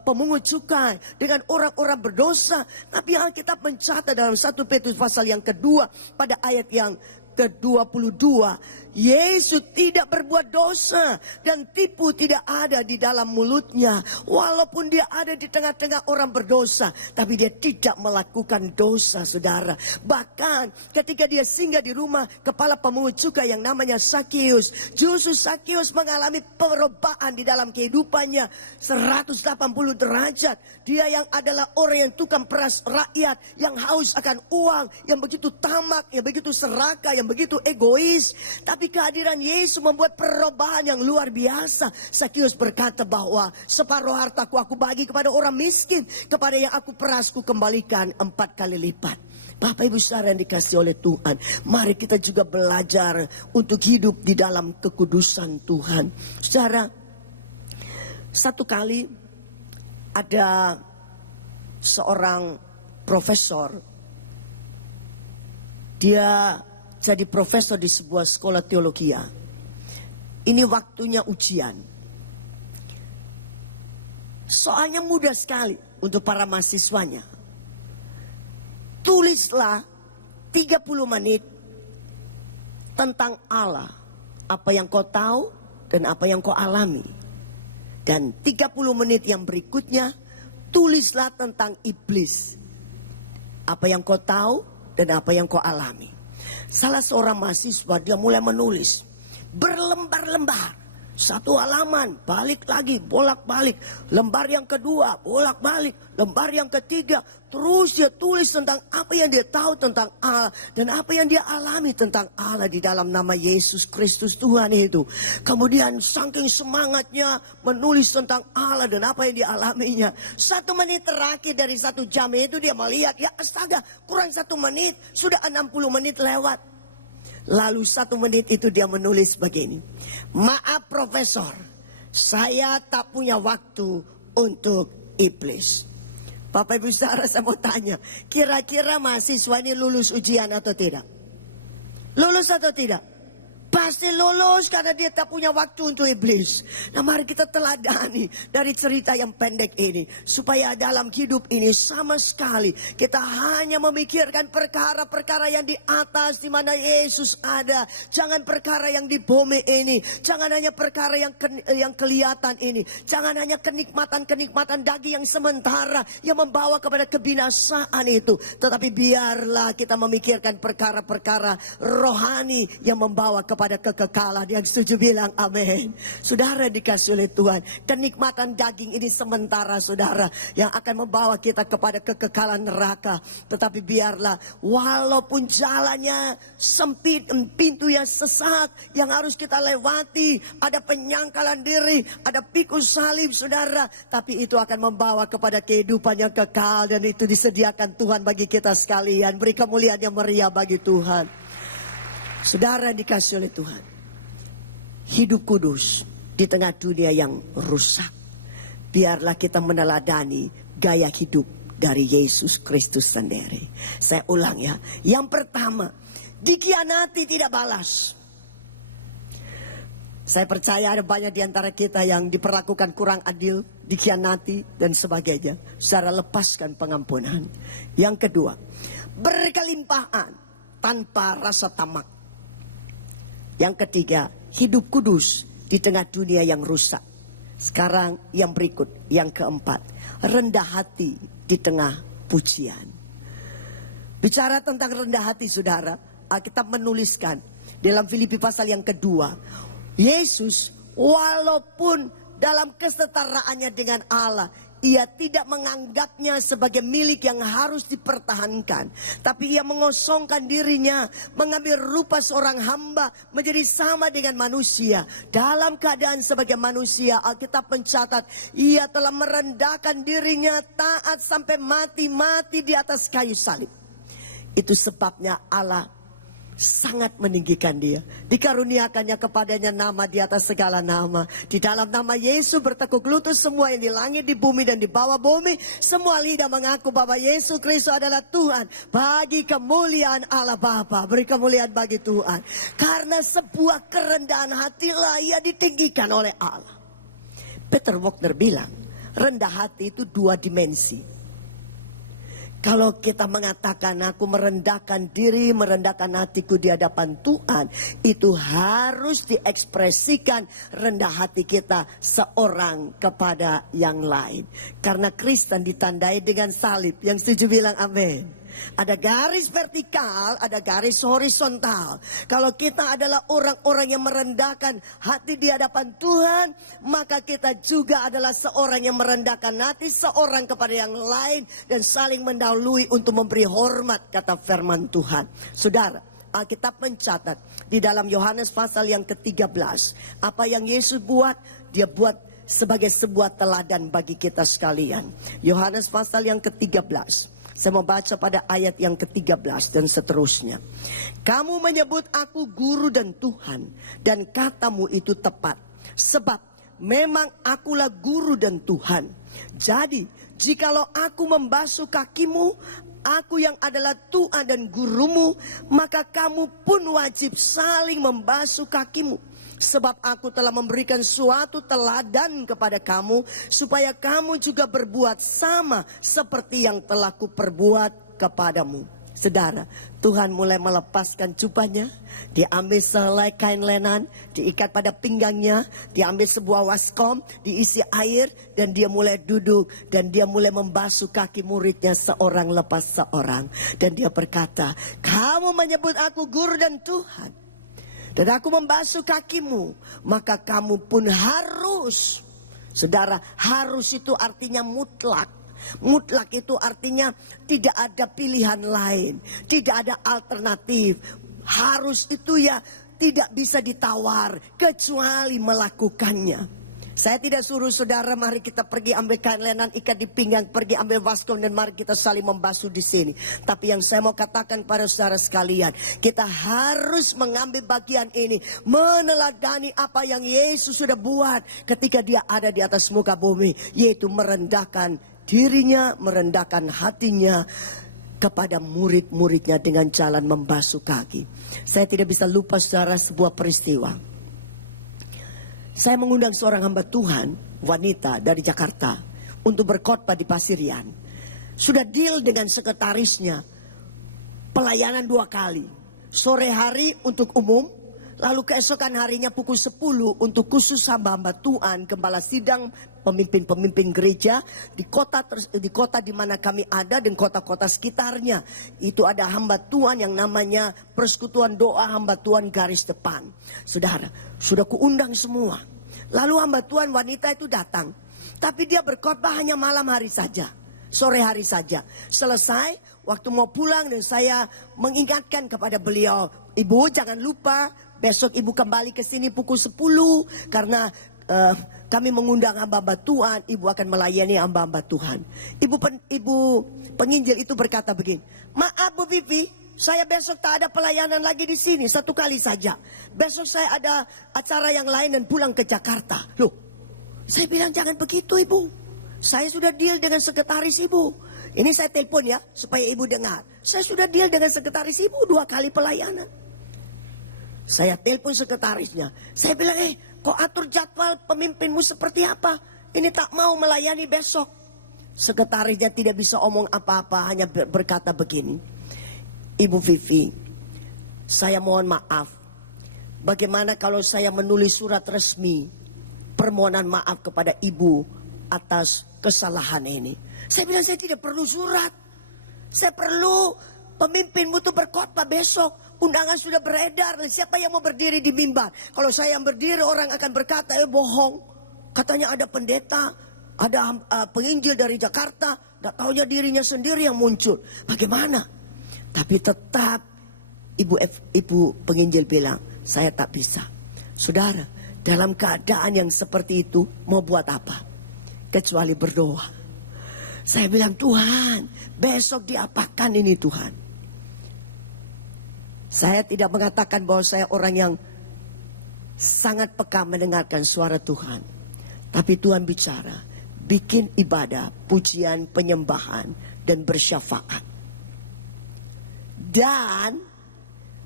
pemungut cukai, dengan orang-orang berdosa. Tapi Alkitab mencatat dalam 1 Petrus pasal yang kedua pada ayat yang ke-22, Yesus tidak berbuat dosa dan tipu tidak ada di dalam mulutnya. Walaupun dia ada di tengah-tengah orang berdosa, tapi dia tidak melakukan dosa saudara. Bahkan ketika dia singgah di rumah kepala pemungut cukai yang namanya Sakeus, justru Sakeus mengalami perubahan di dalam kehidupannya 180 derajat. Dia yang adalah orang yang tukang peras rakyat, yang haus akan uang, yang begitu tamak, yang begitu serakah, yang begitu egois. Tapi kehadiran Yesus membuat perubahan yang luar biasa. Sakeus berkata bahwa separuh hartaku aku bagi kepada orang miskin, kepada yang aku peras ku kembalikan 4 kali lipat. Bapak Ibu saudara yang dikasih oleh Tuhan, mari kita juga belajar untuk hidup di dalam kekudusan Tuhan. Saudara, satu kali ada seorang profesor, dia jadi profesor di sebuah sekolah teologi. Ini waktunya ujian. Soalnya mudah sekali untuk para mahasiswanya. Tulislah 30 menit tentang Allah. Apa yang kau tahu dan apa yang kau alami. Dan 30 menit yang berikutnya, tulislah tentang iblis. Apa yang kau tahu dan apa yang kau alami. Salah seorang mahasiswa, dia mulai menulis berlembar-lembar. Satu halaman, balik lagi, bolak-balik. Lembar yang kedua, bolak-balik. Lembar yang ketiga, terus dia tulis tentang apa yang dia tahu tentang Allah. Dan apa yang dia alami tentang Allah di dalam nama Yesus Kristus Tuhan itu. Kemudian saking semangatnya menulis tentang Allah dan apa yang dialaminya. 1 menit terakhir dari 1 jam itu dia melihat, ya astaga, kurang 1 menit, sudah 60 menit lewat. Lalu 1 menit itu dia menulis begini. Maaf profesor, saya tak punya waktu untuk iblis. Bapak Ibu Saudara, saya mau tanya, kira-kira mahasiswa ini lulus ujian atau tidak? Lulus atau tidak? Pasti lulus karena dia tak punya waktu untuk iblis. Nah, mari kita teladani dari cerita yang pendek ini. Supaya dalam hidup ini sama sekali kita hanya memikirkan perkara-perkara yang di atas, di mana Yesus ada. Jangan perkara yang di bumi ini. Jangan hanya perkara yang kelihatan ini. Jangan hanya kenikmatan-kenikmatan daging yang sementara yang membawa kepada kebinasaan itu. Tetapi biarlah kita memikirkan perkara-perkara rohani yang membawa kepada kekekalan. Yang setuju bilang amin. Saudara dikasih oleh Tuhan, kenikmatan daging ini sementara saudara, yang akan membawa kita kepada kekekalan neraka. Tetapi biarlah walaupun jalannya sempit, pintu yang sesak yang harus kita lewati, ada penyangkalan diri, ada pikul salib saudara, tapi itu akan membawa kepada kehidupan yang kekal. Dan itu disediakan Tuhan bagi kita sekalian. Beri kemuliaan yang meriah bagi Tuhan. Saudara dikasih oleh Tuhan, hidup kudus di tengah dunia yang rusak. Biarlah kita meneladani gaya hidup dari Yesus Kristus sendiri. Saya ulang ya. Yang pertama, dikhianati tidak balas. Saya percaya ada banyak di antara kita yang diperlakukan kurang adil, dikhianati dan sebagainya. Saudara, lepaskan pengampunan. Yang kedua, berkelimpahan tanpa rasa tamak. Yang ketiga, hidup kudus di tengah dunia yang rusak. Sekarang yang berikut, yang keempat, rendah hati di tengah pujian. Bicara tentang rendah hati saudara, Alkitab menuliskan dalam Filipi pasal yang kedua, Yesus walaupun dalam kesetaraannya dengan Allah, ia tidak menganggapnya sebagai milik yang harus dipertahankan. Tapi ia mengosongkan dirinya, mengambil rupa seorang hamba, menjadi sama dengan manusia. Dalam keadaan sebagai manusia, Alkitab mencatat, ia telah merendahkan dirinya, taat sampai mati di atas kayu salib. Itu sebabnya Allah sangat meninggikan dia. Dikaruniakannya kepadanya nama di atas segala nama. Di dalam nama Yesus bertekuk lutut semua yang di langit, di bumi dan di bawah bumi. Semua lidah mengaku bahwa Yesus Kristus adalah Tuhan. Bagi kemuliaan Allah Bapa. Beri kemuliaan bagi Tuhan. Karena sebuah kerendahan hatilah ia ditinggikan oleh Allah. Peter Wagner bilang, rendah hati itu 2 dimensi. Kalau kita mengatakan aku merendahkan diri, merendahkan hatiku di hadapan Tuhan, itu harus diekspresikan rendah hati kita seorang kepada yang lain. Karena Kristen ditandai dengan salib. Yang setuju bilang amin. Ada garis vertikal, ada garis horizontal. Kalau kita adalah orang-orang yang merendahkan hati di hadapan Tuhan, maka kita juga adalah seorang yang merendahkan hati seorang kepada yang lain dan saling mendahului untuk memberi hormat, kata firman Tuhan. Saudara, Alkitab mencatat di dalam Yohanes pasal yang ke-13, apa yang Yesus buat, dia buat sebagai sebuah teladan bagi kita sekalian. Yohanes pasal yang ke-13. Saya mau baca pada ayat yang ke-13 dan seterusnya. Kamu menyebut aku guru dan Tuhan, dan katamu itu tepat. Sebab memang akulah guru dan Tuhan. Jadi jikalau aku membasuh kakimu, aku yang adalah Tuhan dan gurumu, maka kamu pun wajib saling membasuh kakimu. Sebab aku telah memberikan suatu teladan kepada kamu, supaya kamu juga berbuat sama seperti yang telah kuperbuat kepadamu. Saudara, Tuhan mulai melepaskan jubahnya, diambil selai kain lenan, diikat pada pinggangnya, diambil sebuah waskom, diisi air, dan dia mulai duduk, dan dia mulai membasuh kaki muridnya seorang lepas seorang. Dan dia berkata, kamu menyebut aku guru dan Tuhan, dan aku membasuh kakimu, maka kamu pun harus. Saudara, harus itu artinya mutlak. Mutlak itu artinya tidak ada pilihan lain, tidak ada alternatif. Harus itu ya tidak bisa ditawar kecuali melakukannya. Saya tidak suruh saudara mari kita pergi ambil kain lenan ikat di pinggang, pergi ambil waskom dan mari kita saling membasuh di sini. Tapi yang saya mau katakan pada saudara sekalian, kita harus mengambil bagian ini, meneladani apa yang Yesus sudah buat ketika dia ada di atas muka bumi, yaitu merendahkan dirinya, merendahkan hatinya kepada murid-muridnya dengan jalan membasuh kaki. Saya tidak bisa lupa saudara sebuah peristiwa. Saya mengundang seorang hamba Tuhan, wanita dari Jakarta, untuk berkhotbah di Pasirian. Sudah deal dengan sekretarisnya, pelayanan 2 kali. Sore hari untuk umum, lalu keesokan harinya pukul 10 untuk khusus hamba-hamba Tuhan, gembala sidang, pemimpin-pemimpin gereja di kota di mana kami ada dan kota-kota sekitarnya. Itu ada hamba Tuhan yang namanya Persekutuan Doa Hamba Tuhan Garis Depan. Saudara, sudah kuundang semua. Lalu hamba Tuhan wanita itu datang, tapi dia berkhotbah hanya malam hari saja, sore hari saja. Selesai, waktu mau pulang dan saya mengingatkan kepada beliau, ibu jangan lupa besok ibu kembali ke sini pukul 10 karena kami mengundang hamba-hamba Tuhan, ibu akan melayani hamba-hamba Tuhan. Ibu penginjil itu berkata begini, maaf Bu Vivi, saya besok tak ada pelayanan lagi di sini, 1 kali saja. Besok saya ada acara yang lain dan pulang ke Jakarta. Loh, saya bilang jangan begitu ibu. Saya sudah deal dengan sekretaris ibu. Ini saya telepon ya, supaya ibu dengar. Saya sudah deal dengan sekretaris ibu 2 kali pelayanan. Saya telepon sekretarisnya. Saya bilang, kok atur jadwal pemimpinmu seperti apa? Ini tak mau melayani besok. Sekretarisnya tidak bisa omong apa-apa, hanya berkata begini. Ibu Vivi, saya mohon maaf. Bagaimana kalau saya menulis surat resmi permohonan maaf kepada ibu atas kesalahan ini? Saya bilang saya tidak perlu surat. Saya perlu pemimpinmu itu berkhotbah besok. Undangan sudah beredar. Siapa yang mau berdiri di mimbar? Kalau saya yang berdiri orang akan berkata, bohong. Katanya ada pendeta, ada penginjil dari Jakarta. Tidak tahunya dirinya sendiri yang muncul. Bagaimana? Tapi tetap ibu penginjil bilang, saya tak bisa. Saudara, dalam keadaan yang seperti itu mau buat apa? Kecuali berdoa. Saya bilang, Tuhan, besok diapakan ini Tuhan? Saya tidak mengatakan bahwa saya orang yang sangat peka mendengarkan suara Tuhan. Tapi Tuhan bicara, bikin ibadah, pujian, penyembahan, dan bersyafaat. Dan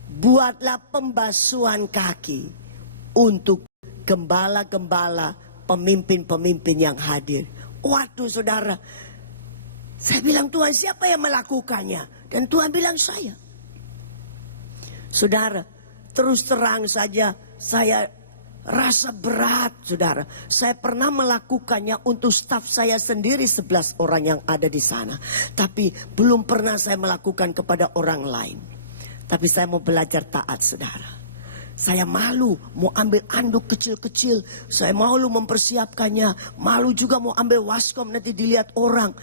buatlah pembasuhan kaki untuk gembala-gembala, pemimpin-pemimpin yang hadir. Waduh saudara, saya bilang Tuhan siapa yang melakukannya? Dan Tuhan bilang saya. Saudara, terus terang saja saya rasa berat saudara. Saya pernah melakukannya untuk staf saya sendiri 11 orang yang ada di sana. Tapi belum pernah saya melakukan kepada orang lain. Tapi saya mau belajar taat saudara. Saya malu mau ambil anduk kecil-kecil. Saya malu mempersiapkannya. Malu juga mau ambil waskom nanti dilihat orang.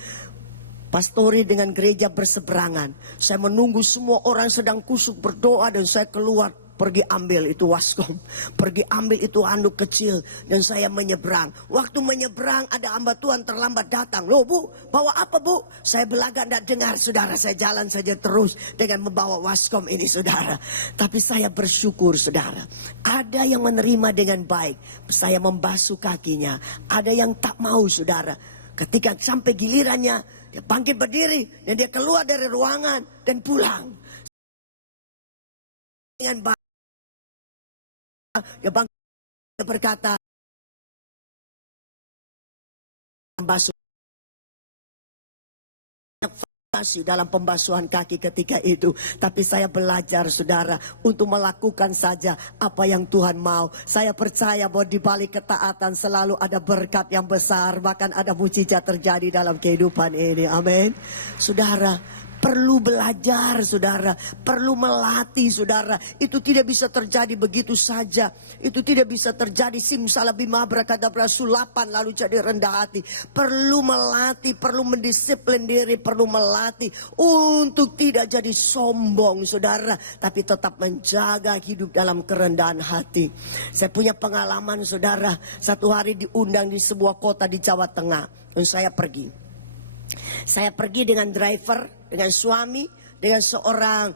Pastori dengan gereja berseberangan. Saya menunggu semua orang sedang kusuk berdoa dan saya keluar pergi ambil itu waskom. Pergi ambil itu anduk kecil dan saya menyeberang. Waktu menyeberang ada hamba Tuhan terlambat datang. Loh Bu, bawa apa Bu? Saya belaga tidak dengar saudara. Saya jalan saja terus dengan membawa waskom ini saudara. Tapi saya bersyukur saudara. Ada yang menerima dengan baik. Saya membasuh kakinya. Ada yang tak mau saudara. Ketika sampai gilirannya dia bangkit berdiri dan dia keluar dari ruangan dan pulang. Dengan baik. Dia bangkit berkata, basuh dalam pembasuhan kaki ketika itu. Tapi saya belajar saudara untuk melakukan saja apa yang Tuhan mau. Saya percaya bahwa di balik ketaatan selalu ada berkat yang besar. Bahkan ada mujizat terjadi dalam kehidupan ini. Amin. Saudara, perlu belajar saudara, perlu melatih saudara. Itu tidak bisa terjadi begitu saja. Itu tidak bisa terjadi simsalabim abrakadabra sulapan lalu jadi rendah hati. Perlu melatih, perlu mendisiplin diri, perlu melatih untuk tidak jadi sombong saudara, tapi tetap menjaga hidup dalam kerendahan hati. Saya punya pengalaman saudara, satu hari diundang di sebuah kota di Jawa Tengah dan saya pergi. Saya pergi dengan driver, dengan suami, dengan seorang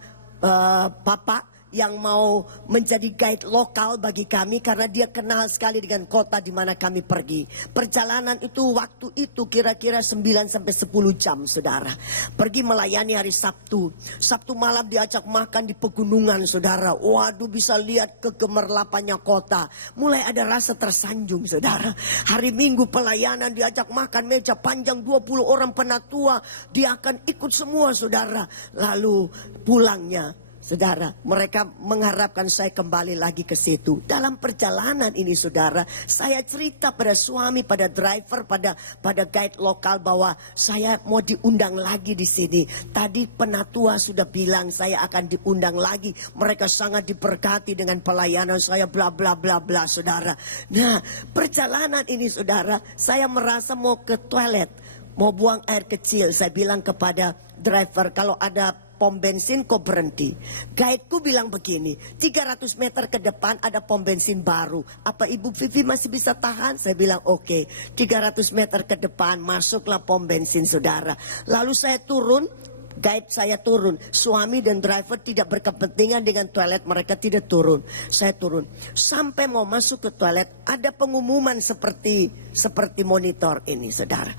bapak yang mau menjadi guide lokal bagi kami karena dia kenal sekali dengan kota di mana kami pergi. Perjalanan itu waktu itu kira-kira 9 sampai 10 jam saudara. Pergi melayani hari Sabtu. Sabtu malam diajak makan di pegunungan saudara. Waduh, bisa lihat kegemerlapannya kota. Mulai ada rasa tersanjung saudara. Hari Minggu pelayanan diajak makan meja panjang 20 orang penatua. Dia akan ikut semua saudara. Lalu pulangnya saudara, mereka mengharapkan saya kembali lagi ke situ. Dalam perjalanan ini saudara, saya cerita pada suami, pada driver, pada guide lokal bahwa saya mau diundang lagi di sini. Tadi penatua sudah bilang saya akan diundang lagi. Mereka sangat diberkati dengan pelayanan saya bla bla bla bla saudara. Nah, perjalanan ini saudara, saya merasa mau ke toilet, mau buang air kecil. Saya bilang kepada driver, kalau ada pom bensin kok berhenti. Guideku bilang begini, 300 meter ke depan ada pom bensin baru. Apa Ibu Vivi masih bisa tahan? Saya bilang oke. 300 meter ke depan masuklah pom bensin saudara. Lalu saya turun, guide saya turun. Suami dan driver tidak berkepentingan dengan toilet, mereka tidak turun. Saya turun. Sampai mau masuk ke toilet, ada pengumuman seperti monitor ini saudara.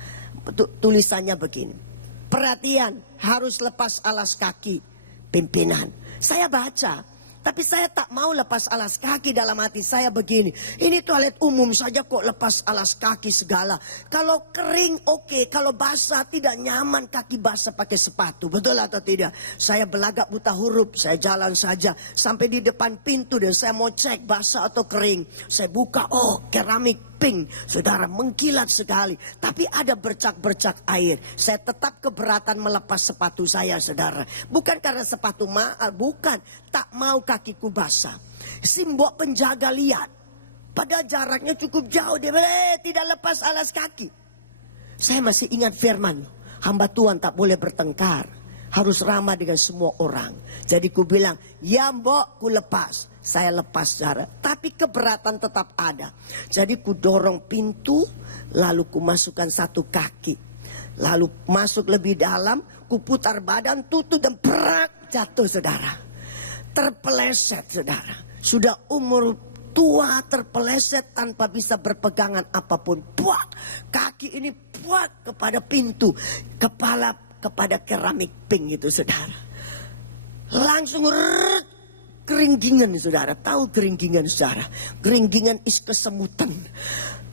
Tulisannya begini. Perhatian, harus lepas alas kaki pimpinan. Saya baca, tapi saya tak mau lepas alas kaki. Dalam hati saya begini, ini toilet umum saja kok lepas alas kaki segala. Kalau kering oke, kalau basah tidak nyaman kaki basah pakai sepatu. Betul atau tidak? Saya belagak buta huruf, saya jalan saja. Sampai di depan pintu dan saya mau cek basah atau kering. Saya buka, oh keramik pink, saudara, mengkilat sekali. Tapi ada bercak-bercak air. Saya tetap keberatan melepas sepatu saya saudara. Bukan karena sepatu mahal, bukan. Tak mau kakiku basah. Simbok penjaga lihat. Padahal jaraknya cukup jauh. Dia bilang, tidak lepas alas kaki. Saya masih ingat firman, hamba Tuhan tak boleh bertengkar. Harus ramah dengan semua orang. Jadi ku bilang, ya mbok, ku lepas. Saya lepas saudara, tapi keberatan tetap ada. Jadi ku dorong pintu, lalu ku masukkan satu kaki. Lalu masuk lebih dalam, ku putar badan, tutup dan berak, jatuh saudara. Terpeleset saudara. Sudah umur tua terpeleset tanpa bisa berpegangan apapun. Buak, kaki ini buak kepada pintu. Kepala kepada keramik pink itu saudara. Langsung keringgingan saudara, tahu keringgingan saudara? Keringgingan is kesemutan.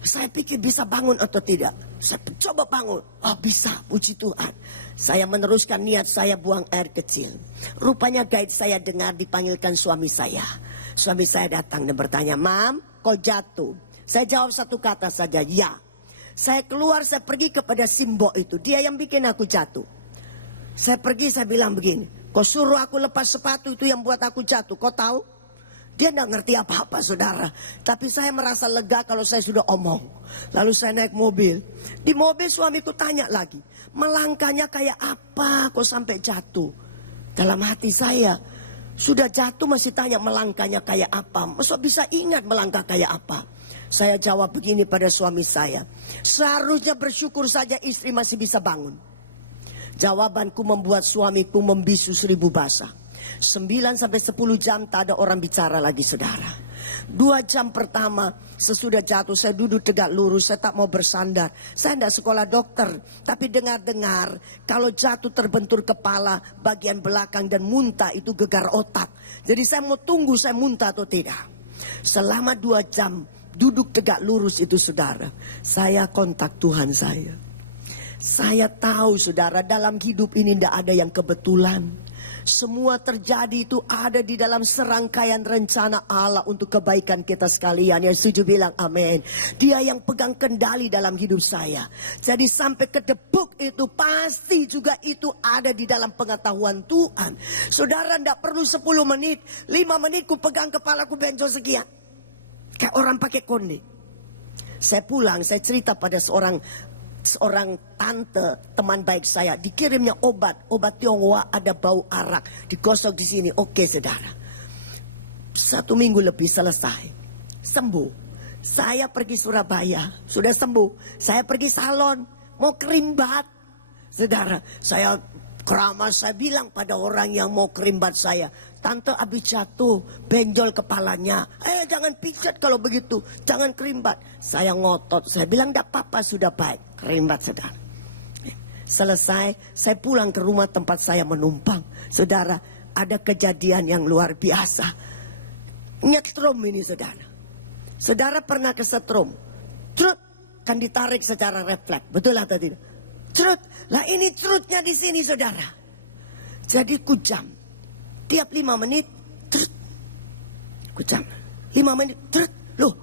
Saya pikir bisa bangun atau tidak. Saya coba bangun, oh bisa, puji Tuhan. Saya meneruskan niat saya buang air kecil. Rupanya guide saya dengar dipanggilkan suami saya. Suami saya datang dan bertanya, Mam, kau jatuh? Saya jawab satu kata saja, ya. Saya keluar, saya pergi kepada simbok itu. Dia yang bikin aku jatuh. Saya pergi, saya bilang begini, kau suruh aku lepas sepatu itu yang buat aku jatuh. Kau tahu? Dia tidak ngerti apa-apa saudara. Tapi saya merasa lega kalau saya sudah omong. Lalu saya naik mobil. Di mobil suamiku tanya lagi, melangkahnya kayak apa kau sampai jatuh? Dalam hati saya, sudah jatuh masih tanya melangkahnya kayak apa? Masa bisa ingat melangkah kayak apa? Saya jawab begini pada suami saya, seharusnya bersyukur saja istri masih bisa bangun. Jawabanku membuat suamiku membisu 1000 bahasa. 9 sampai 10 jam tak ada orang bicara lagi saudara. 2 jam pertama sesudah jatuh saya duduk tegak lurus, saya tak mau bersandar. Saya tidak sekolah dokter, tapi dengar-dengar kalau jatuh terbentur kepala bagian belakang dan muntah itu gegar otak. Jadi saya mau tunggu saya muntah atau tidak. Selama 2 jam duduk tegak lurus itu saudara, saya kontak Tuhan saya. Saya tahu saudara, dalam hidup ini tidak ada yang kebetulan. Semua terjadi itu ada di dalam serangkaian rencana Allah untuk kebaikan kita sekalian. Yang setuju bilang amin. Dia yang pegang kendali dalam hidup saya. Jadi sampai ke debuk itu pasti juga itu ada di dalam pengetahuan Tuhan. Saudara tidak perlu 10 menit, 5 menit ku pegang kepala ku benjol sekian. Kayak orang pakai konde. Saya pulang, saya cerita pada seorang tante teman baik saya, dikirimnya obat Tionghoa, ada bau arak, digosok di sini. Oke saudara, 1 minggu lebih selesai, sembuh. Saya pergi Surabaya, sudah sembuh. Saya pergi salon, mau kerimbat. Saudara, saya keramas, saya bilang pada orang yang mau kerimbat saya, tante habis jatuh, benjol kepalanya. Jangan pijat kalau begitu, jangan kerimbat. Saya ngotot, saya bilang tidak apa-apa, sudah baik. Kerimbat saudara. Selesai, saya pulang ke rumah tempat saya menumpang. Saudara, ada kejadian yang luar biasa. Nyetrum ini saudara. Saudara pernah kesetrum. Trut, kan ditarik secara refleks. Betul atau tidak? Trut, lah ini trutnya di sini saudara. Jadi kujam. Tiap 5 menit, trut. Kujam. 5 menit, trut. Loh.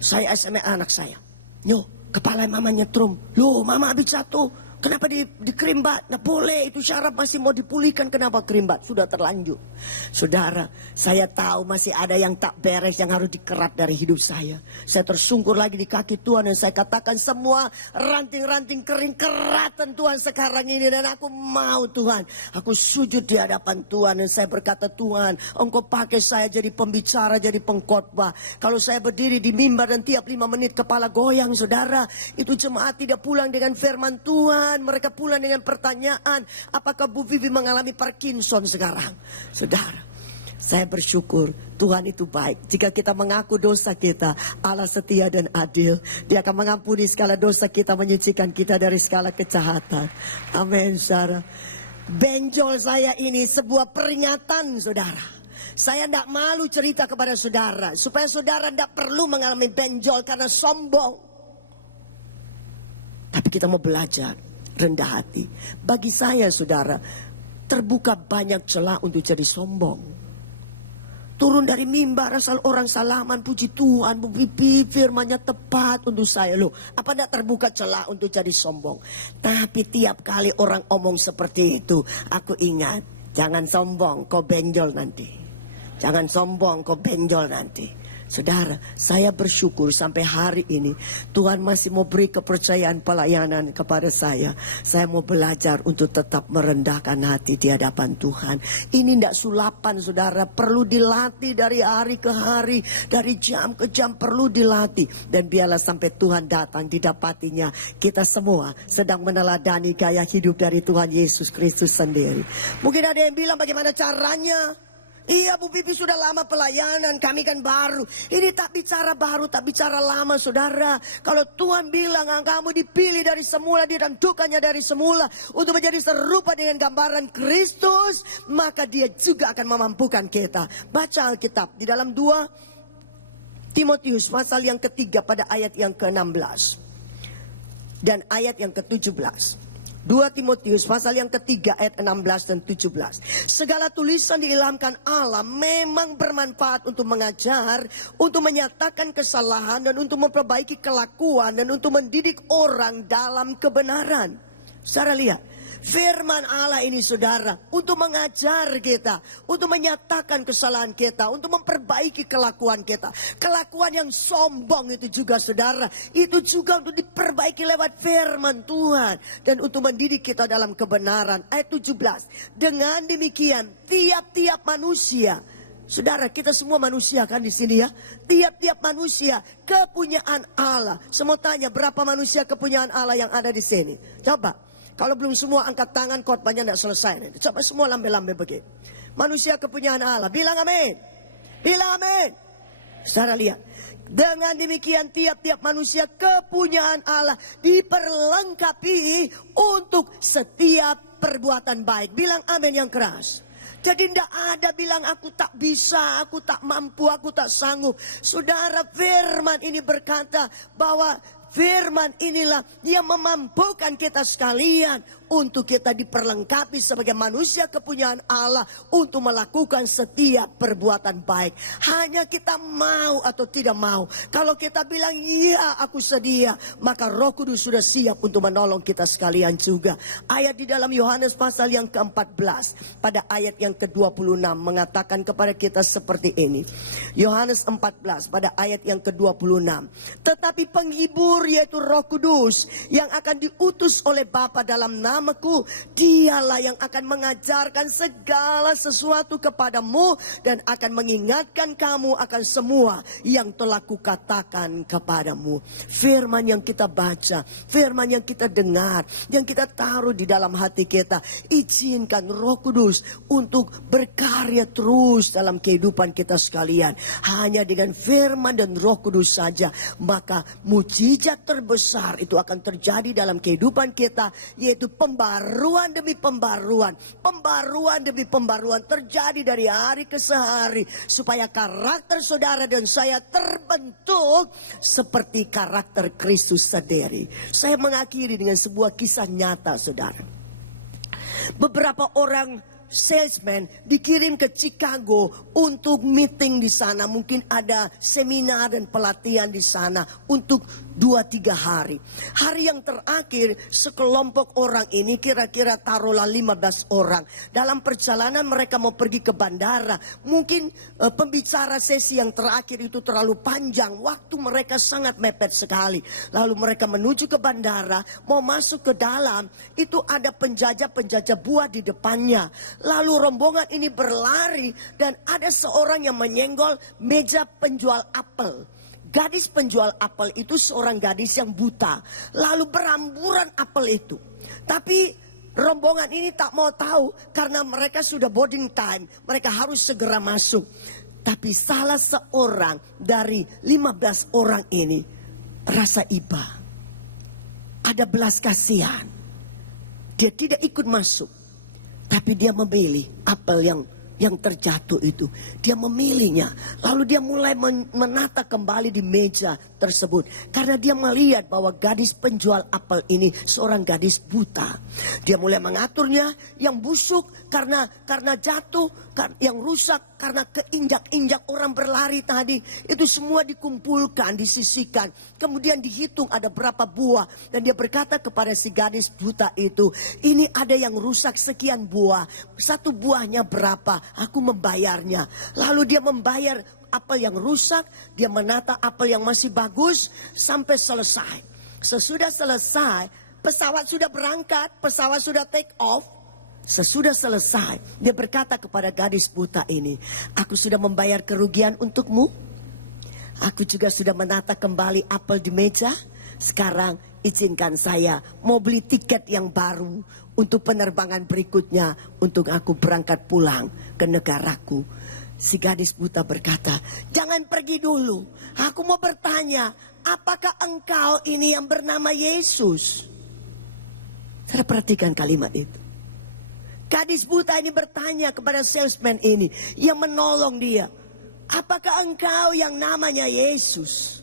Saya SMS anak saya. Yo, kepala mama nyetrum. Loh, mama habis jatuh. Kenapa dikerimbat? Nah boleh, itu syaraf masih mau dipulihkan. Kenapa kerimbat? Sudah terlanjur. Saudara, saya tahu masih ada yang tak beres yang harus dikerat dari hidup saya. Saya tersungkur lagi di kaki Tuhan dan saya katakan semua ranting-ranting kering keratan Tuhan sekarang ini. Dan aku mau Tuhan, aku sujud di hadapan Tuhan dan saya berkata, Tuhan, Engkau pakai saya jadi pembicara, jadi pengkhotbah. Kalau saya berdiri di mimbar dan tiap 5 menit kepala goyang saudara, itu jemaat tidak pulang dengan firman Tuhan. Mereka pulang dengan pertanyaan, apakah Bu Vivi mengalami Parkinson sekarang? Saudara, saya bersyukur Tuhan itu baik. Jika kita mengaku dosa kita, Allah setia dan adil. Dia akan mengampuni segala dosa kita, menyucikan kita dari segala kejahatan. Amin saudara. Benjol saya ini sebuah peringatan saudara. Saya tidak malu cerita kepada saudara, supaya saudara tidak perlu mengalami benjol karena sombong. Tapi kita mau belajar rendah hati. Bagi saya saudara, terbuka banyak celah untuk jadi sombong. Turun dari mimbar asal orang salaman, puji Tuhan, Bu Pipi firmannya tepat untuk saya. Loh, apa tidak terbuka celah untuk jadi sombong? Tapi tiap kali orang omong seperti itu, aku ingat, jangan sombong, kau benjol nanti. Jangan sombong, kau benjol nanti. Saudara, saya bersyukur sampai hari ini Tuhan masih mau beri kepercayaan pelayanan kepada saya. Saya mau belajar untuk tetap merendahkan hati di hadapan Tuhan. Ini tidak sulapan saudara, perlu dilatih dari hari ke hari, dari jam ke jam perlu dilatih. Dan biarlah sampai Tuhan datang didapatinya kita semua sedang meneladani gaya hidup dari Tuhan Yesus Kristus sendiri. Mungkin ada yang bilang bagaimana caranya? Iya Bu Pipi sudah lama pelayanan, kami kan baru. Ini tak bicara baru, tak bicara lama saudara. Kalau Tuhan bilang kamu dipilih dari semula, ditentukannya dari semula untuk menjadi serupa dengan gambaran Kristus, maka dia juga akan memampukan kita. Baca Alkitab di dalam 2 Timotius pasal yang ketiga pada ayat yang ke-16 dan ayat yang ke-17. 2 Timotius pasal yang ketiga ayat 16 dan 17. Segala tulisan diilhamkan Allah memang bermanfaat untuk mengajar, untuk menyatakan kesalahan dan untuk memperbaiki kelakuan dan untuk mendidik orang dalam kebenaran. Saudara lihat, firman Allah ini saudara untuk mengajar kita, untuk menyatakan kesalahan kita, untuk memperbaiki kelakuan kita. Kelakuan yang sombong itu juga saudara, itu juga untuk diperbaiki lewat firman Tuhan dan untuk mendidik kita dalam kebenaran. Ayat 17. Dengan demikian tiap-tiap manusia, saudara kita semua manusia kan di sini ya, tiap-tiap manusia kepunyaan Allah. Semua tanya berapa manusia kepunyaan Allah yang ada di sini? Coba. Kalau belum semua angkat tangan, khotbahnya tidak selesai. Coba semua lambe-lambe begini. Manusia kepunyaan Allah. Bilang amin. Bilang amin. Saudara lihat. Dengan demikian tiap-tiap manusia kepunyaan Allah diperlengkapi untuk setiap perbuatan baik. Bilang amin yang keras. Jadi tidak ada bilang aku tak bisa, aku tak mampu, aku tak sanggup. Saudara, firman ini berkata bahwa firman inilah yang memampukan kita sekalian untuk kita diperlengkapi sebagai manusia kepunyaan Allah untuk melakukan setiap perbuatan baik. Hanya kita mau atau tidak mau. Kalau kita bilang iya aku sedia, maka Roh Kudus sudah siap untuk menolong kita sekalian juga. Ayat di dalam Yohanes pasal yang ke-14 pada ayat yang ke-26 mengatakan kepada kita seperti ini. Yohanes 14 pada ayat yang ke-26. Tetapi penghibur yaitu Roh Kudus yang akan diutus oleh Bapa dalam namaku, dialah yang akan mengajarkan segala sesuatu kepadamu dan akan mengingatkan kamu akan semua yang telah kukatakan kepadamu. Firman yang kita baca, firman yang kita dengar, yang kita taruh di dalam hati kita, izinkan Roh Kudus untuk berkarya terus dalam kehidupan kita sekalian. Hanya dengan firman dan Roh Kudus saja, maka mujizat terbesar itu akan terjadi dalam kehidupan kita, yaitu pembaruan demi pembaruan, pembaruan demi pembaruan terjadi dari hari ke hari, supaya karakter saudara dan saya terbentuk seperti karakter Kristus sendiri. Saya mengakhiri dengan sebuah kisah nyata, saudara. Beberapa orang salesman dikirim ke Chicago untuk meeting di sana. Mungkin ada seminar dan pelatihan di sana untuk 2-3 hari. Hari yang terakhir sekelompok orang ini kira-kira taruhlah 15 orang. Dalam perjalanan mereka mau pergi ke bandara. Mungkin pembicara sesi yang terakhir itu terlalu panjang. Waktu mereka sangat mepet sekali. Lalu mereka menuju ke bandara. Mau masuk ke dalam. Itu ada penjajah-penjajah buah di depannya. Lalu rombongan ini berlari dan ada seorang yang menyenggol meja penjual apel. Gadis penjual apel itu seorang gadis yang buta. Lalu beramburan apel itu. Tapi rombongan ini tak mau tahu karena mereka sudah boarding time. Mereka harus segera masuk. Tapi salah seorang dari 15 orang ini rasa iba. Ada belas kasihan. Dia tidak ikut masuk. Tapi dia memilih apel yang terjatuh itu. Dia memilihnya. Lalu dia mulai menata kembali di meja tersebut. Karena dia melihat bahwa gadis penjual apel ini seorang gadis buta. Dia mulai mengaturnya. Yang busuk karena jatuh. Yang rusak karena keinjak-injak orang berlari tadi. Itu semua dikumpulkan, disisihkan. Kemudian dihitung ada berapa buah. Dan dia berkata kepada si gadis buta itu, ini ada yang rusak sekian buah. Satu buahnya berapa? Aku membayarnya. Lalu dia membayar apel yang rusak. Dia menata apel yang masih bagus sampai selesai. Sesudah selesai, pesawat sudah berangkat, pesawat sudah take off. Sesudah selesai, dia berkata kepada gadis buta ini, aku sudah membayar kerugian untukmu. Aku juga sudah menata kembali apel di meja. Sekarang izinkan saya mau beli tiket yang baru untuk penerbangan berikutnya, untuk aku berangkat pulang ke negaraku. Si gadis buta berkata, jangan pergi dulu. Aku mau bertanya, apakah engkau ini yang bernama Yesus? Saya perhatikan kalimat itu. Gadis buta ini bertanya kepada salesman ini yang menolong dia. Apakah engkau yang namanya Yesus?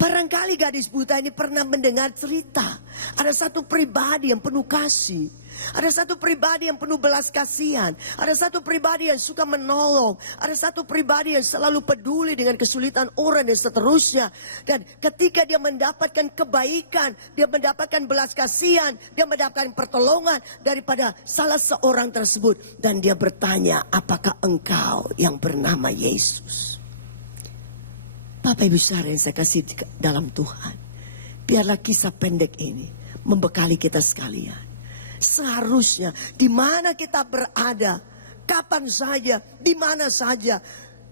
Barangkali gadis buta ini pernah mendengar cerita. Ada satu pribadi yang penuh kasih. Ada satu pribadi yang penuh belas kasihan. Ada satu pribadi yang suka menolong. Ada satu pribadi yang selalu peduli dengan kesulitan orang dan seterusnya. Dan ketika dia mendapatkan kebaikan, dia mendapatkan belas kasihan, dia mendapatkan pertolongan daripada salah seorang tersebut. Dan dia bertanya, apakah engkau yang bernama Yesus? Bapak Ibu saudara yang saya kasih dalam Tuhan, biarlah kisah pendek ini membekali kita sekalian. Seharusnya di mana kita berada, kapan saja, di mana saja,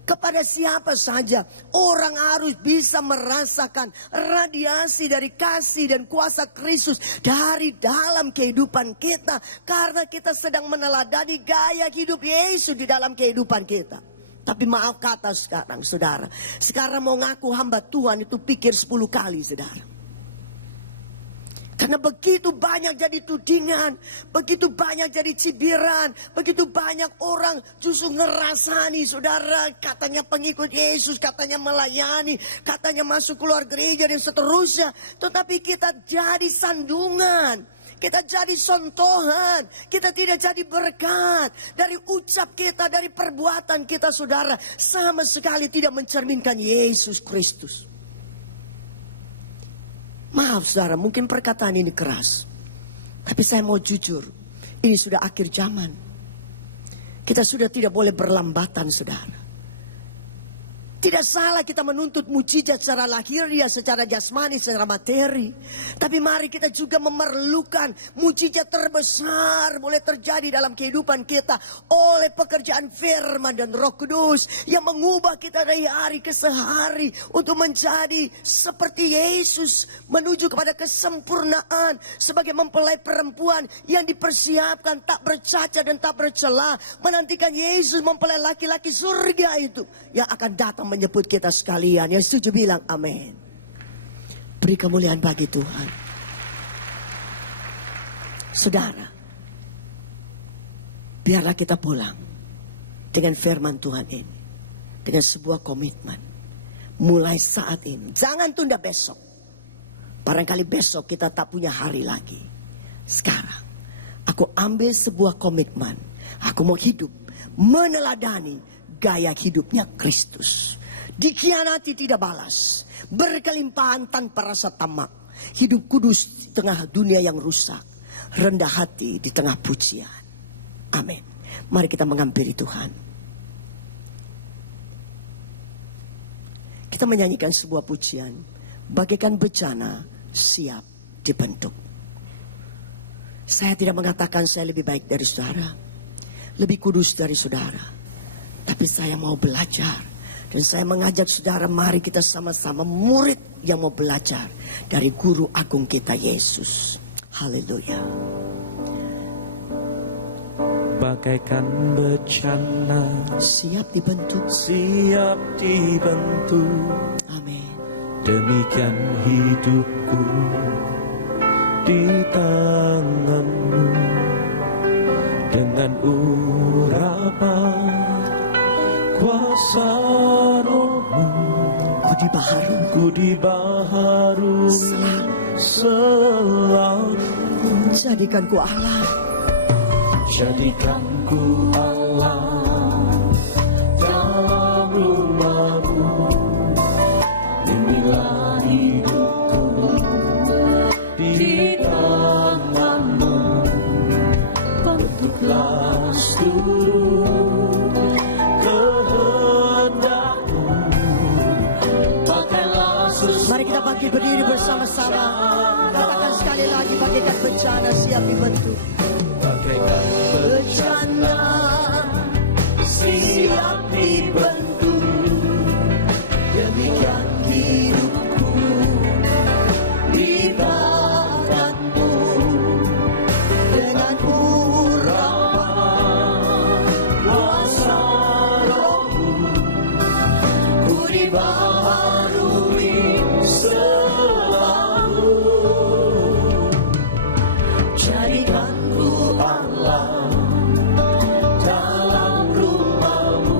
kepada siapa saja, orang harus bisa merasakan radiasi dari kasih dan kuasa Kristus dari dalam kehidupan kita. Karena kita sedang meneladani gaya hidup Yesus di dalam kehidupan kita. Tapi maaf kata sekarang, saudara. Sekarang mau ngaku hamba Tuhan itu pikir 10 kali, saudara. Karena begitu banyak jadi tudingan, begitu banyak jadi cibiran, begitu banyak orang justru ngerasani, saudara, katanya pengikut Yesus, katanya melayani, katanya masuk keluar gereja dan seterusnya. Tetapi kita jadi sandungan, kita jadi sontohan, kita tidak jadi berkat. Dari ucap kita, dari perbuatan kita, saudara, sama sekali tidak mencerminkan Yesus Kristus. Maaf saudara, mungkin perkataan ini keras. Tapi saya mau jujur, ini sudah akhir zaman. Kita sudah tidak boleh berlambatan saudara. Tidak salah kita menuntut mujizat secara lahiriah, secara jasmani, secara materi. Tapi mari kita juga memerlukan mujizat terbesar boleh terjadi dalam kehidupan kita oleh pekerjaan firman dan Roh Kudus yang mengubah kita dari hari ke hari untuk menjadi seperti Yesus, menuju kepada kesempurnaan sebagai mempelai perempuan yang dipersiapkan tak bercacat dan tak bercela, menantikan Yesus mempelai laki-laki surga itu yang akan datang menyebut kita sekalian. Yang setuju bilang amin. Beri kemuliaan bagi Tuhan. Saudara, biarlah kita pulang dengan firman Tuhan ini, dengan sebuah komitmen. Mulai saat ini, jangan tunda besok. Barangkali besok kita tak punya hari lagi. Sekarang aku ambil sebuah komitmen. Aku mau hidup meneladani gaya hidupnya Kristus. Dikhianati tidak balas, berkelimpahan tanpa rasa tamak, hidup kudus di tengah dunia yang rusak, rendah hati di tengah pujian. Amin. Mari kita menghampiri Tuhan. Kita menyanyikan sebuah pujian, bagaikan bencana siap dibentuk. Saya tidak mengatakan saya lebih baik dari saudara, lebih kudus dari saudara, tapi saya mau belajar. Dan saya mengajak saudara, mari kita sama-sama murid yang mau belajar dari guru agung kita Yesus. Haleluya. Bagaikan bencana Siap dibentuk. siap dibentuk, Amin. demikian hidupku di tanganmu. Dengan urapan kuasa Roh-Mu, Ku dibaharui selalu. Jadikan ku Allah. Jadikan ku Allah dalam rumah-Mu. Bimbinglah hidupku di tangan-Mu. Bentuklah seluruh kehendak-Mu. Pakailah Mari kita bangkit berdiri bersama-sama. Katakan sekali lagi, bagaikan bencana siap dibentuk. bagaikan Bencana siap dibentuk. Demikian hidupku di tangan-Mu. Dengan urapan kuasa Roh-Mu, ku dibaharui selalu. Jadikan ku Allah dalam rumah-Mu.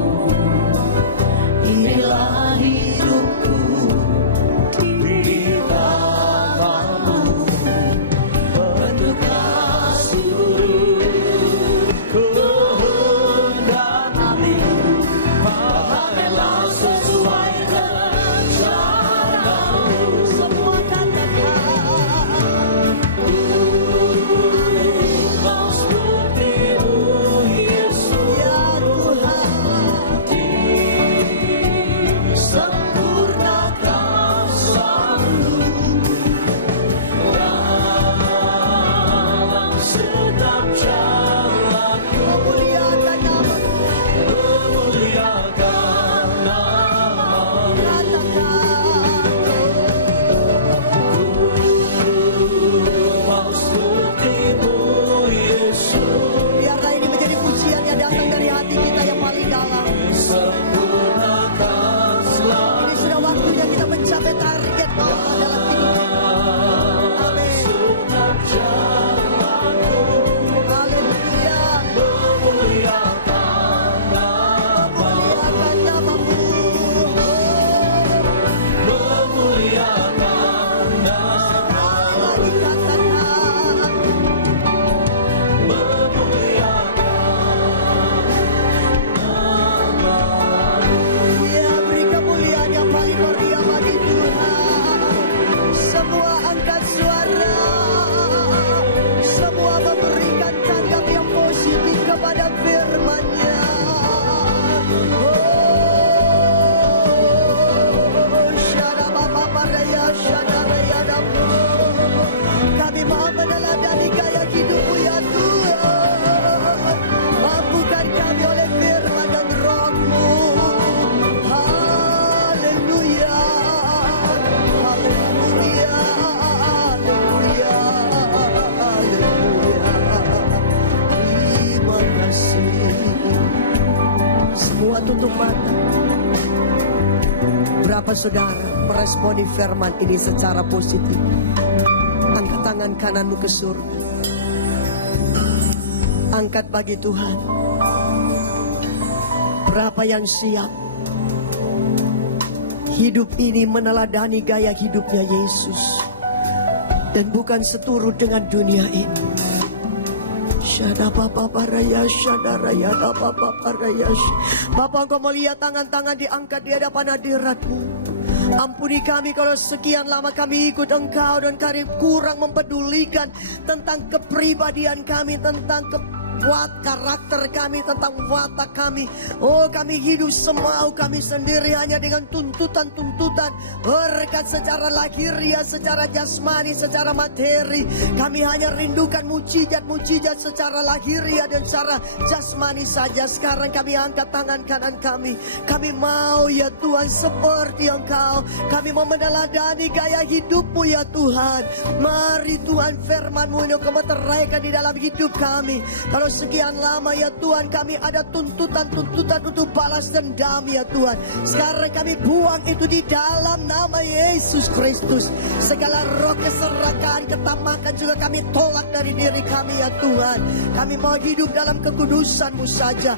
tutup mata. Berapa saudara meresponi firman ini secara positif? Angkat tangan kananmu ke surga. Angkat bagi Tuhan. Berapa yang siap hidup ini meneladani gaya hidupnya Yesus dan bukan seturut dengan dunia ini? Bapak, Engkau melihat tangan-tangan diangkat di hadapan hadirat-Mu. Ampuni kami kalau sekian lama kami ikut Engkau dan kami kurang mempedulikan tentang kepribadian kami, tentang karakter kami, tentang watak kami. Oh, kami hidup semau kami sendiri hanya dengan tuntutan-tuntutan berkat secara lahiriah, secara jasmani, secara materi. Kami hanya rindukan mujizat-mujizat secara lahiriah dan secara jasmani saja. Sekarang kami angkat tangan kanan kami. Kami mau ya Tuhan seperti Engkau. Kami mau meneladani gaya hidup-Mu ya Tuhan. Mari Tuhan, firman-Mu ini Engkau meteraikan di dalam hidup kami. Kalau sekian lama ya Tuhan kami ada tuntutan-tuntutan untuk balas dendam ya Tuhan. Sekarang kami buang itu di dalam nama Yesus Kristus. Segala roh keserakahan, ketamakan juga kami tolak dari diri kami ya Tuhan. Kami mau hidup dalam kekudusan-Mu saja.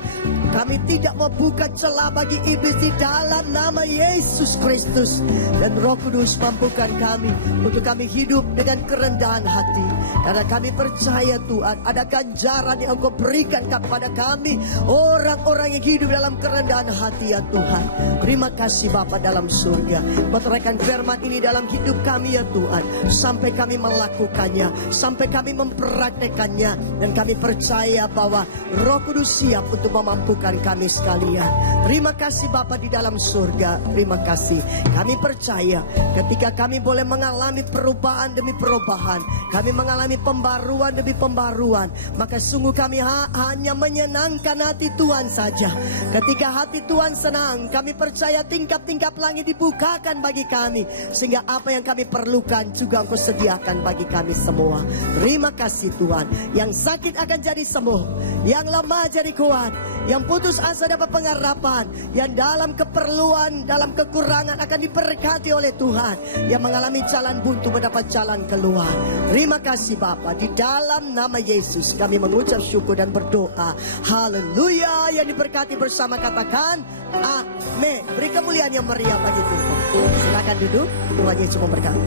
Kami tidak mau buka celah bagi iblis di dalam nama Yesus Kristus. Dan Roh Kudus mampukan kami untuk kami hidup dengan kerendahan hati. Karena kami percaya Tuhan ada ganjaran yang Engkau berikan kepada kami, orang-orang yang hidup dalam kerendahan hati ya Tuhan. Terima kasih Bapa dalam surga. Meteraikan firman ini dalam hidup kami ya Tuhan. Sampai kami melakukannya, sampai kami mempraktekannya. Dan kami percaya bahwa Roh Kudus siap untuk memampukan kami sekalian. Terima kasih Bapa di dalam surga. Terima kasih. Kami percaya ketika kami boleh mengalami perubahan demi perubahan, kami mengalami pembaruan demi pembaruan, maka sungguh kami hanya menyenangkan hati Tuhan saja. Ketika hati Tuhan senang, kami percaya tingkap-tingkap langit dibukakan bagi kami, sehingga apa yang kami perlukan juga Engkau sediakan bagi kami semua. Terima kasih Tuhan. Yang sakit akan jadi sembuh, yang lemah jadi kuat, yang putus asa dapat pengharapan, yang dalam keperluan, dalam kekurangan akan diberkati oleh Tuhan, yang mengalami jalan buntu mendapat jalan keluar. Terima kasih Bapa, di dalam nama Yesus kami mengucap syukur dan berdoa. Haleluya. Yang diberkati bersama katakan amin. Beri kemuliaan yang meriah bagi Tuhan. Silakan duduk. Tuhan Yesus memberkati.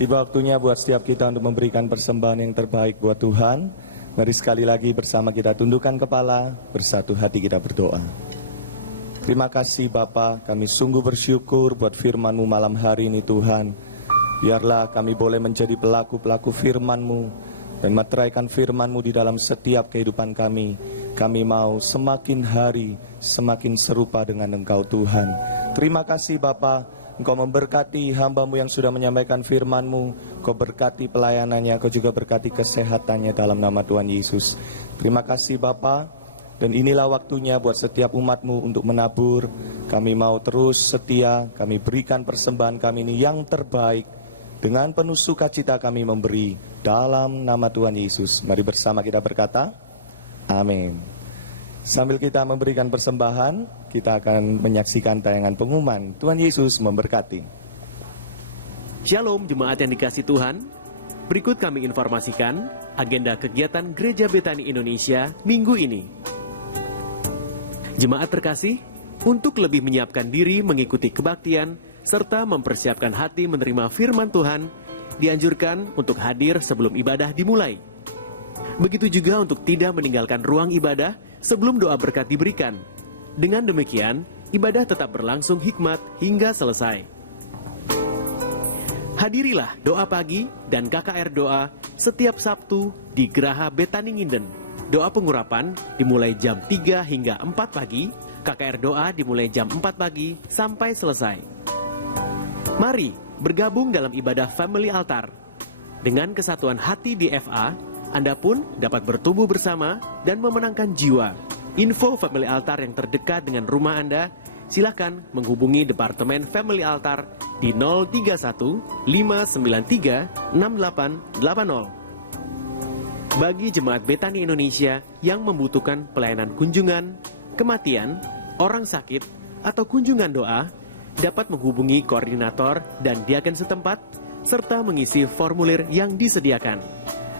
Tiba waktunya buat setiap kita untuk memberikan persembahan yang terbaik buat Tuhan. Mari sekali lagi bersama kita tundukkan kepala, bersatu hati kita berdoa. Terima kasih Bapa, kami sungguh bersyukur buat firman-Mu malam hari ini Tuhan. Biarlah kami boleh menjadi pelaku-pelaku firman-Mu dan meteraikan firman-Mu di dalam setiap kehidupan kami. Kami mau semakin hari semakin serupa dengan Engkau Tuhan. Terima kasih Bapa, Engkau memberkati hamba-Mu yang sudah menyampaikan firman-Mu. Engkau berkati pelayanannya, Engkau juga berkati kesehatannya dalam nama Tuhan Yesus. Terima kasih Bapa. Dan inilah waktunya buat setiap umat-Mu untuk menabur. Kami mau terus setia, kami berikan persembahan kami ini yang terbaik. Dengan penuh sukacita kami memberi dalam nama Tuhan Yesus. Mari bersama kita berkata, amin. Sambil kita memberikan persembahan, kita akan menyaksikan tayangan pengumuman. Tuhan Yesus memberkati. Shalom jemaat yang dikasihi Tuhan. Berikut kami informasikan agenda kegiatan Gereja Betani Indonesia minggu ini. Jemaat terkasih, untuk lebih menyiapkan diri mengikuti kebaktian serta mempersiapkan hati menerima firman Tuhan, dianjurkan untuk hadir sebelum ibadah dimulai. Begitu juga untuk tidak meninggalkan ruang ibadah sebelum doa berkat diberikan. Dengan demikian, ibadah tetap berlangsung hikmat hingga selesai. Hadirilah doa pagi dan KKR doa setiap Sabtu di Geraha Betani Nginden. Doa pengurapan dimulai jam 3 hingga 4 pagi, KKR doa dimulai jam 4 pagi sampai selesai. Mari bergabung dalam ibadah Family Altar. Dengan kesatuan hati di FA, Anda pun dapat bertumbuh bersama dan memenangkan jiwa. Info Family Altar yang terdekat dengan rumah Anda, silakan menghubungi Departemen Family Altar di 031 593 6880. Bagi jemaat Betani Indonesia yang membutuhkan pelayanan kunjungan, kematian, orang sakit, atau kunjungan doa, dapat menghubungi koordinator dan diaken setempat, serta mengisi formulir yang disediakan.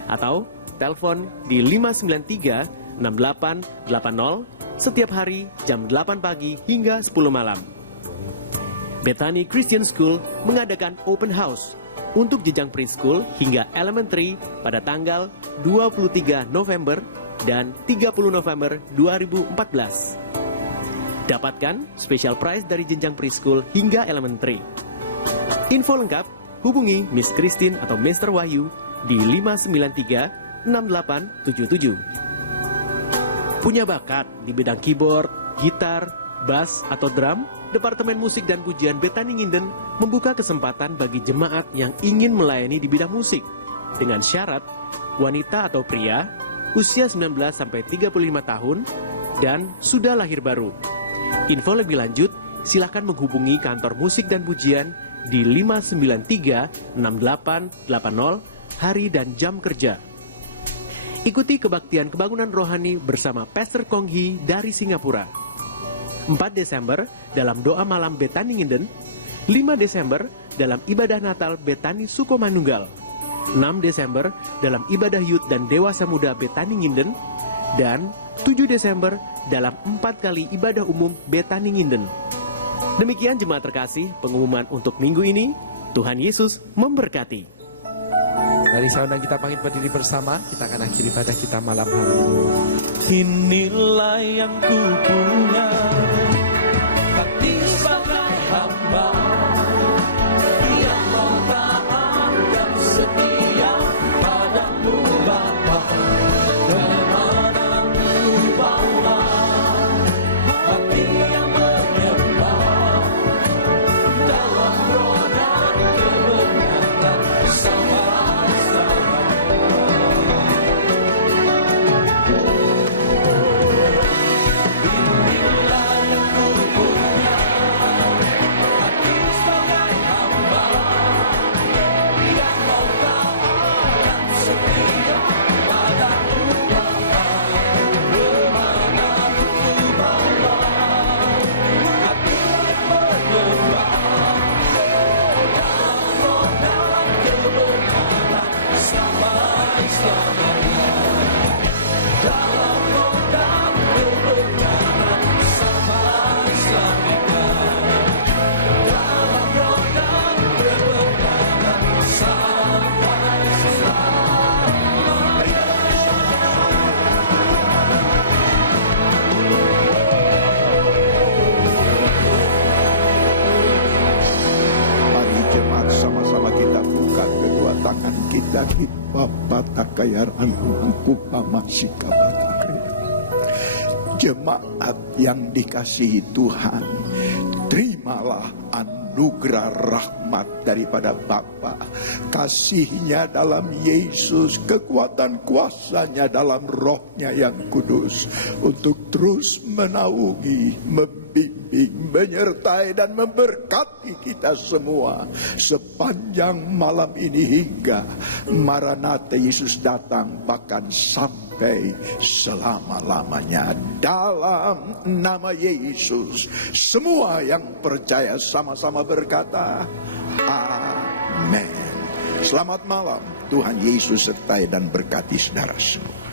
Atau telepon di 593-6880 setiap hari jam 8 pagi hingga 10 malam. Betani Christian School mengadakan open house untuk jenjang preschool hingga elementary pada tanggal 23 November dan 30 November 2014. Dapatkan special price dari jenjang preschool hingga elementary. Info lengkap hubungi Miss Christine atau Mr. Wahyu di 593-6877. Punya bakat di bidang keyboard, gitar, bass, atau drum? Departemen Musik dan Pujian Betani Nginden membuka kesempatan bagi jemaat yang ingin melayani di bidang musik dengan syarat wanita atau pria, usia 19-35 tahun, dan sudah lahir baru. Info lebih lanjut, silakan menghubungi kantor Musik dan Pujian di 593-6880 hari dan jam kerja. Ikuti kebaktian kebangunan rohani bersama Pastor Kong Hee dari Singapura. 4 Desember dalam doa malam Betani Nginden, 5 Desember dalam ibadah Natal Betani Sukomanunggal, 6 Desember dalam ibadah Youth dan Dewasa Muda Betani Nginden, dan 7 Desember dalam 4 kali ibadah umum Betani Nginden. Demikian jemaat terkasih pengumuman untuk minggu ini. Tuhan Yesus memberkati. Mari saudara kita bangkit berdiri bersama, kita akan akhiri ibadah kita malam hari ini. Inilah yang ku punya, hati sebagai hamba yang mau taat dan setia padamu Bapa. Kemana ku bawa hati yang menyembah dalam roh dan kebenaran sama-sama. kita Bapa takayaran mampu masih kabatakre. Jemaat yang dikasihi Tuhan, terimalah anugerah rahmat daripada Bapa, kasihnya dalam Yesus, kekuatan kuasanya dalam rohnya yang kudus, untuk terus menaungi, membimbing, menyertai dan memberkati kita semua sepanjang malam ini hingga Maranatha Yesus datang, bahkan sampai selama-lamanya. Dalam nama Yesus, semua yang percaya sama-sama berkata amin. Selamat malam, Tuhan Yesus sertai dan berkati saudara semua.